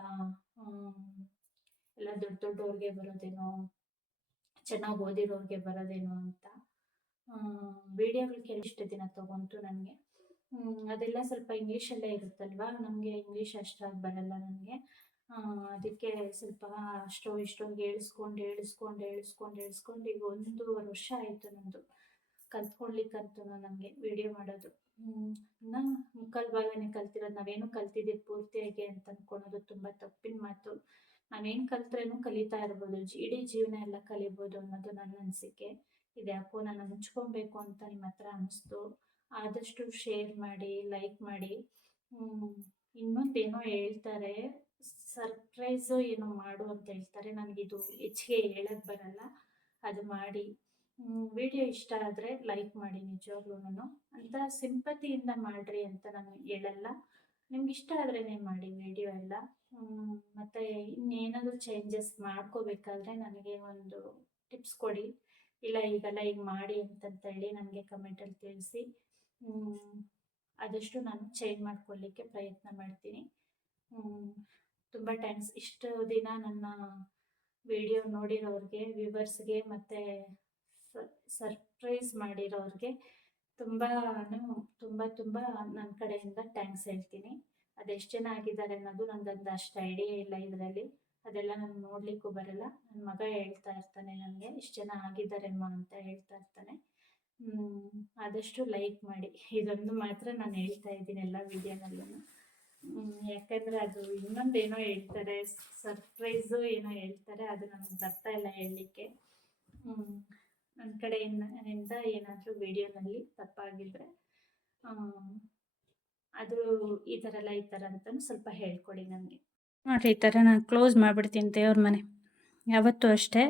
ಎಲ್ಲ ದೊಡ್ಡ ದೊಡ್ಡವ್ರಿಗೆ ಬರೋದೇನೋ, ಚೆನ್ನಾಗಿ ಓದಿರೋರಿಗೆ ಬರೋದೇನೋ ಅಂತ. ವೀಡಿಯೋಗಳು ಕೆಲವಿಷ್ಟು ದಿನ ತೊಗೊಂತು ನನಗೆ. ಅದೆಲ್ಲ ಸ್ವಲ್ಪ ಇಂಗ್ಲೀಷಲ್ಲೇ ಇರುತ್ತಲ್ವ, ನಮಗೆ ಇಂಗ್ಲೀಷ್ ಅಷ್ಟಾಗಿ ಬರಲ್ಲ ನನಗೆ. ಅದಕ್ಕೆ ಸ್ವಲ್ಪ ಅಷ್ಟೋ ಇಷ್ಟೋ ಹೇಳಿಸ್ಕೊಂಡು ಈಗ 1.5 ವರ್ಷ ಆಯಿತು ನಂದು ಕಲ್ತ್ಕೊಳ್ಳಿಕ್ಕಂತೂ ನನಗೆ ವೀಡಿಯೋ ಮಾಡೋದು. ಇನ್ನು ಮುಕ್ಕಾಲು ಭಾಗನೇ ಕಲ್ತಿರೋದು. ನಾವೇನು ಕಲ್ತಿದ್ದೀವಿ ಪೂರ್ತಿಯಾಗಿ ಅಂತ ಅಂದ್ಕೊಳೋದು ತುಂಬ ತಪ್ಪಿನ ಮಾತು. ನಾವೇನು ಕಲ್ತ್ರೇನು ಕಲಿತಾ ಇರ್ಬೋದು, ಇಡೀ ಜೀವನ ಎಲ್ಲ ಕಲಿಬೋದು ಅನ್ನೋದು ನನ್ನ ಅನಿಸಿಕೆ. ಇದ್ಯಾಕೋ ನಾನು ಹಂಚ್ಕೊಬೇಕು ಅಂತ ನಿಮ್ಮ ಹತ್ರ ಅನಿಸ್ತು. ಆದಷ್ಟು ಶೇರ್ ಮಾಡಿ, ಲೈಕ್ ಮಾಡಿ. ಇನ್ನೊಂದೇನೋ ಹೇಳ್ತಾರೆ, ಸರ್ಪ್ರೈಸು ಏನೋ ಮಾಡು ಅಂತ ಹೇಳ್ತಾರೆ. ನನಗಿದು ಹೆಚ್ಚಿಗೆ ಹೇಳೋಕ್ಕೆ ಬರಲ್ಲ, ಅದು ಮಾಡಿ. ವಿಡಿಯೋ ಇಷ್ಟ ಆದರೆ ಲೈಕ್ ಮಾಡಿ, ನಿಜವಾಗ್ಲೂ ಅಂತ ಸಿಂಪತಿಯಿಂದ ಮಾಡಿರಿ ಅಂತ ನಾನು ಹೇಳಲ್ಲ. ನಿಮ್ಗೆ ಇಷ್ಟ ಆದ್ರೇ ಮಾಡಿ ವಿಡಿಯೋ ಎಲ್ಲ. ಮತ್ತು ಇನ್ನೇನಾದರೂ ಚೇಂಜಸ್ ಮಾಡ್ಕೋಬೇಕಾದ್ರೆ ನನಗೆ ಒಂದು ಟಿಪ್ಸ್ ಕೊಡಿ, ಇಲ್ಲ ಈಗೆಲ್ಲ ಈಗ ಮಾಡಿ ಅಂತಂತೇಳಿ ನನಗೆ ಕಮೆಂಟಲ್ಲಿ ತಿಳಿಸಿ. ಆದಷ್ಟು ನಾನು ಚೇಂಜ್ ಮಾಡ್ಕೊಳ್ಳಿಕ್ಕೆ ಪ್ರಯತ್ನ ಮಾಡ್ತೀನಿ. ತುಂಬ ಥ್ಯಾಂಕ್ಸ್ ಇಷ್ಟು ದಿನ ನನ್ನ ವಿಡಿಯೋ ನೋಡಿರೋರಿಗೆ, ವ್ಯೂವರ್ಸ್ಗೆ ಮತ್ತು ಸರ್ಪ್ರೈಸ್ ಮಾಡಿರೋರಿಗೆ ತುಂಬ ನನ್ನ ಕಡೆಯಿಂದ ಥ್ಯಾಂಕ್ಸ್ ಹೇಳ್ತೀನಿ. ಅದೆಷ್ಟು ಜನ ಆಗಿದ್ದಾರೆ ಅನ್ನೋದು ನನಗೊಂದು ಅಷ್ಟು ಐಡಿಯಾ ಇಲ್ಲ ಇದರಲ್ಲಿ. ಅದೆಲ್ಲ ನಾನು ನೋಡಲಿಕ್ಕೂ ಬರಲ್ಲ. ನನ್ನ ಮಗ ಹೇಳ್ತಾ ಇರ್ತಾನೆ ನನಗೆ, ಇಷ್ಟು ಜನ ಆಗಿದ್ದಾರೆಮ್ಮ ಅಂತ ಹೇಳ್ತಾ ಇರ್ತಾನೆ. ಆದಷ್ಟು ಲೈಕ್ ಮಾಡಿ, ಇದೊಂದು ಮಾತ್ರ ನಾನು ಹೇಳ್ತಾ ಇದ್ದೀನಿ ಎಲ್ಲ ವೀಡಿಯೋನಲ್ಲೂ. ಯಾಕಂದರೆ ಅದು ಇನ್ನೊಂದೇನೋ ಹೇಳ್ತಾರೆ, ಸರ್ಪ್ರೈಸು ಏನೋ ಹೇಳ್ತಾರೆ, ಅದು ನನಗೆ ಬರ್ತಾ ಇಲ್ಲ ಹೇಳಲಿಕ್ಕೆ. ನನ್ನ ಕಡೆಯಿಂದ ಏನಾದರೂ ವೀಡಿಯೋನಲ್ಲಿ ತಪ್ಪಾಗಿದ್ದರೆ ಅದು ಈ ಥರ ಅಂತಲೂ ಸ್ವಲ್ಪ ಹೇಳ್ಕೊಡಿ ನನಗೆ. ನೋಡಿರಿ, ಈ ಥರ ನಾನು ಕ್ಲೋಸ್ ಮಾಡಿಬಿಡ್ತೀನಿ ದೇವ್ರ ಮನೆ. ಯಾವತ್ತೂ ಅಷ್ಟೇ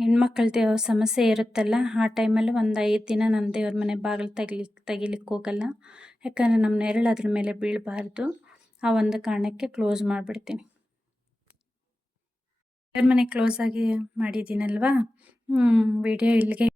ಹೆಣ್ಮಕ್ಳದ್ದು ಸಮಸ್ಯೆ ಇರುತ್ತಲ್ಲ, ಆ ಟೈಮಲ್ಲಿ ಒಂದು 5 ದಿನ ನಾನು ದೇವ್ರ ಮನೆ ಬಾಗಿಲು ತೆಗಿಲಿಕ್ಕೆ ಹೋಗಲ್ಲ. ಯಾಕಂದರೆ ನಮ್ಮ ನೆರಳು ಅದ್ರ ಮೇಲೆ ಬೀಳಬಾರ್ದು. ಆ ಒಂದು ಕಾರಣಕ್ಕೆ ಕ್ಲೋಸ್ ಮಾಡಿಬಿಡ್ತೀನಿ. ದೇವ್ರ ಮನೆ ಕ್ಲೋಸ್ ಆಗಿ ಮಾಡಿದ್ದೀನಲ್ವಾ. ವಿಡಿಯೋ ಇಲ್ಲಿಗೆ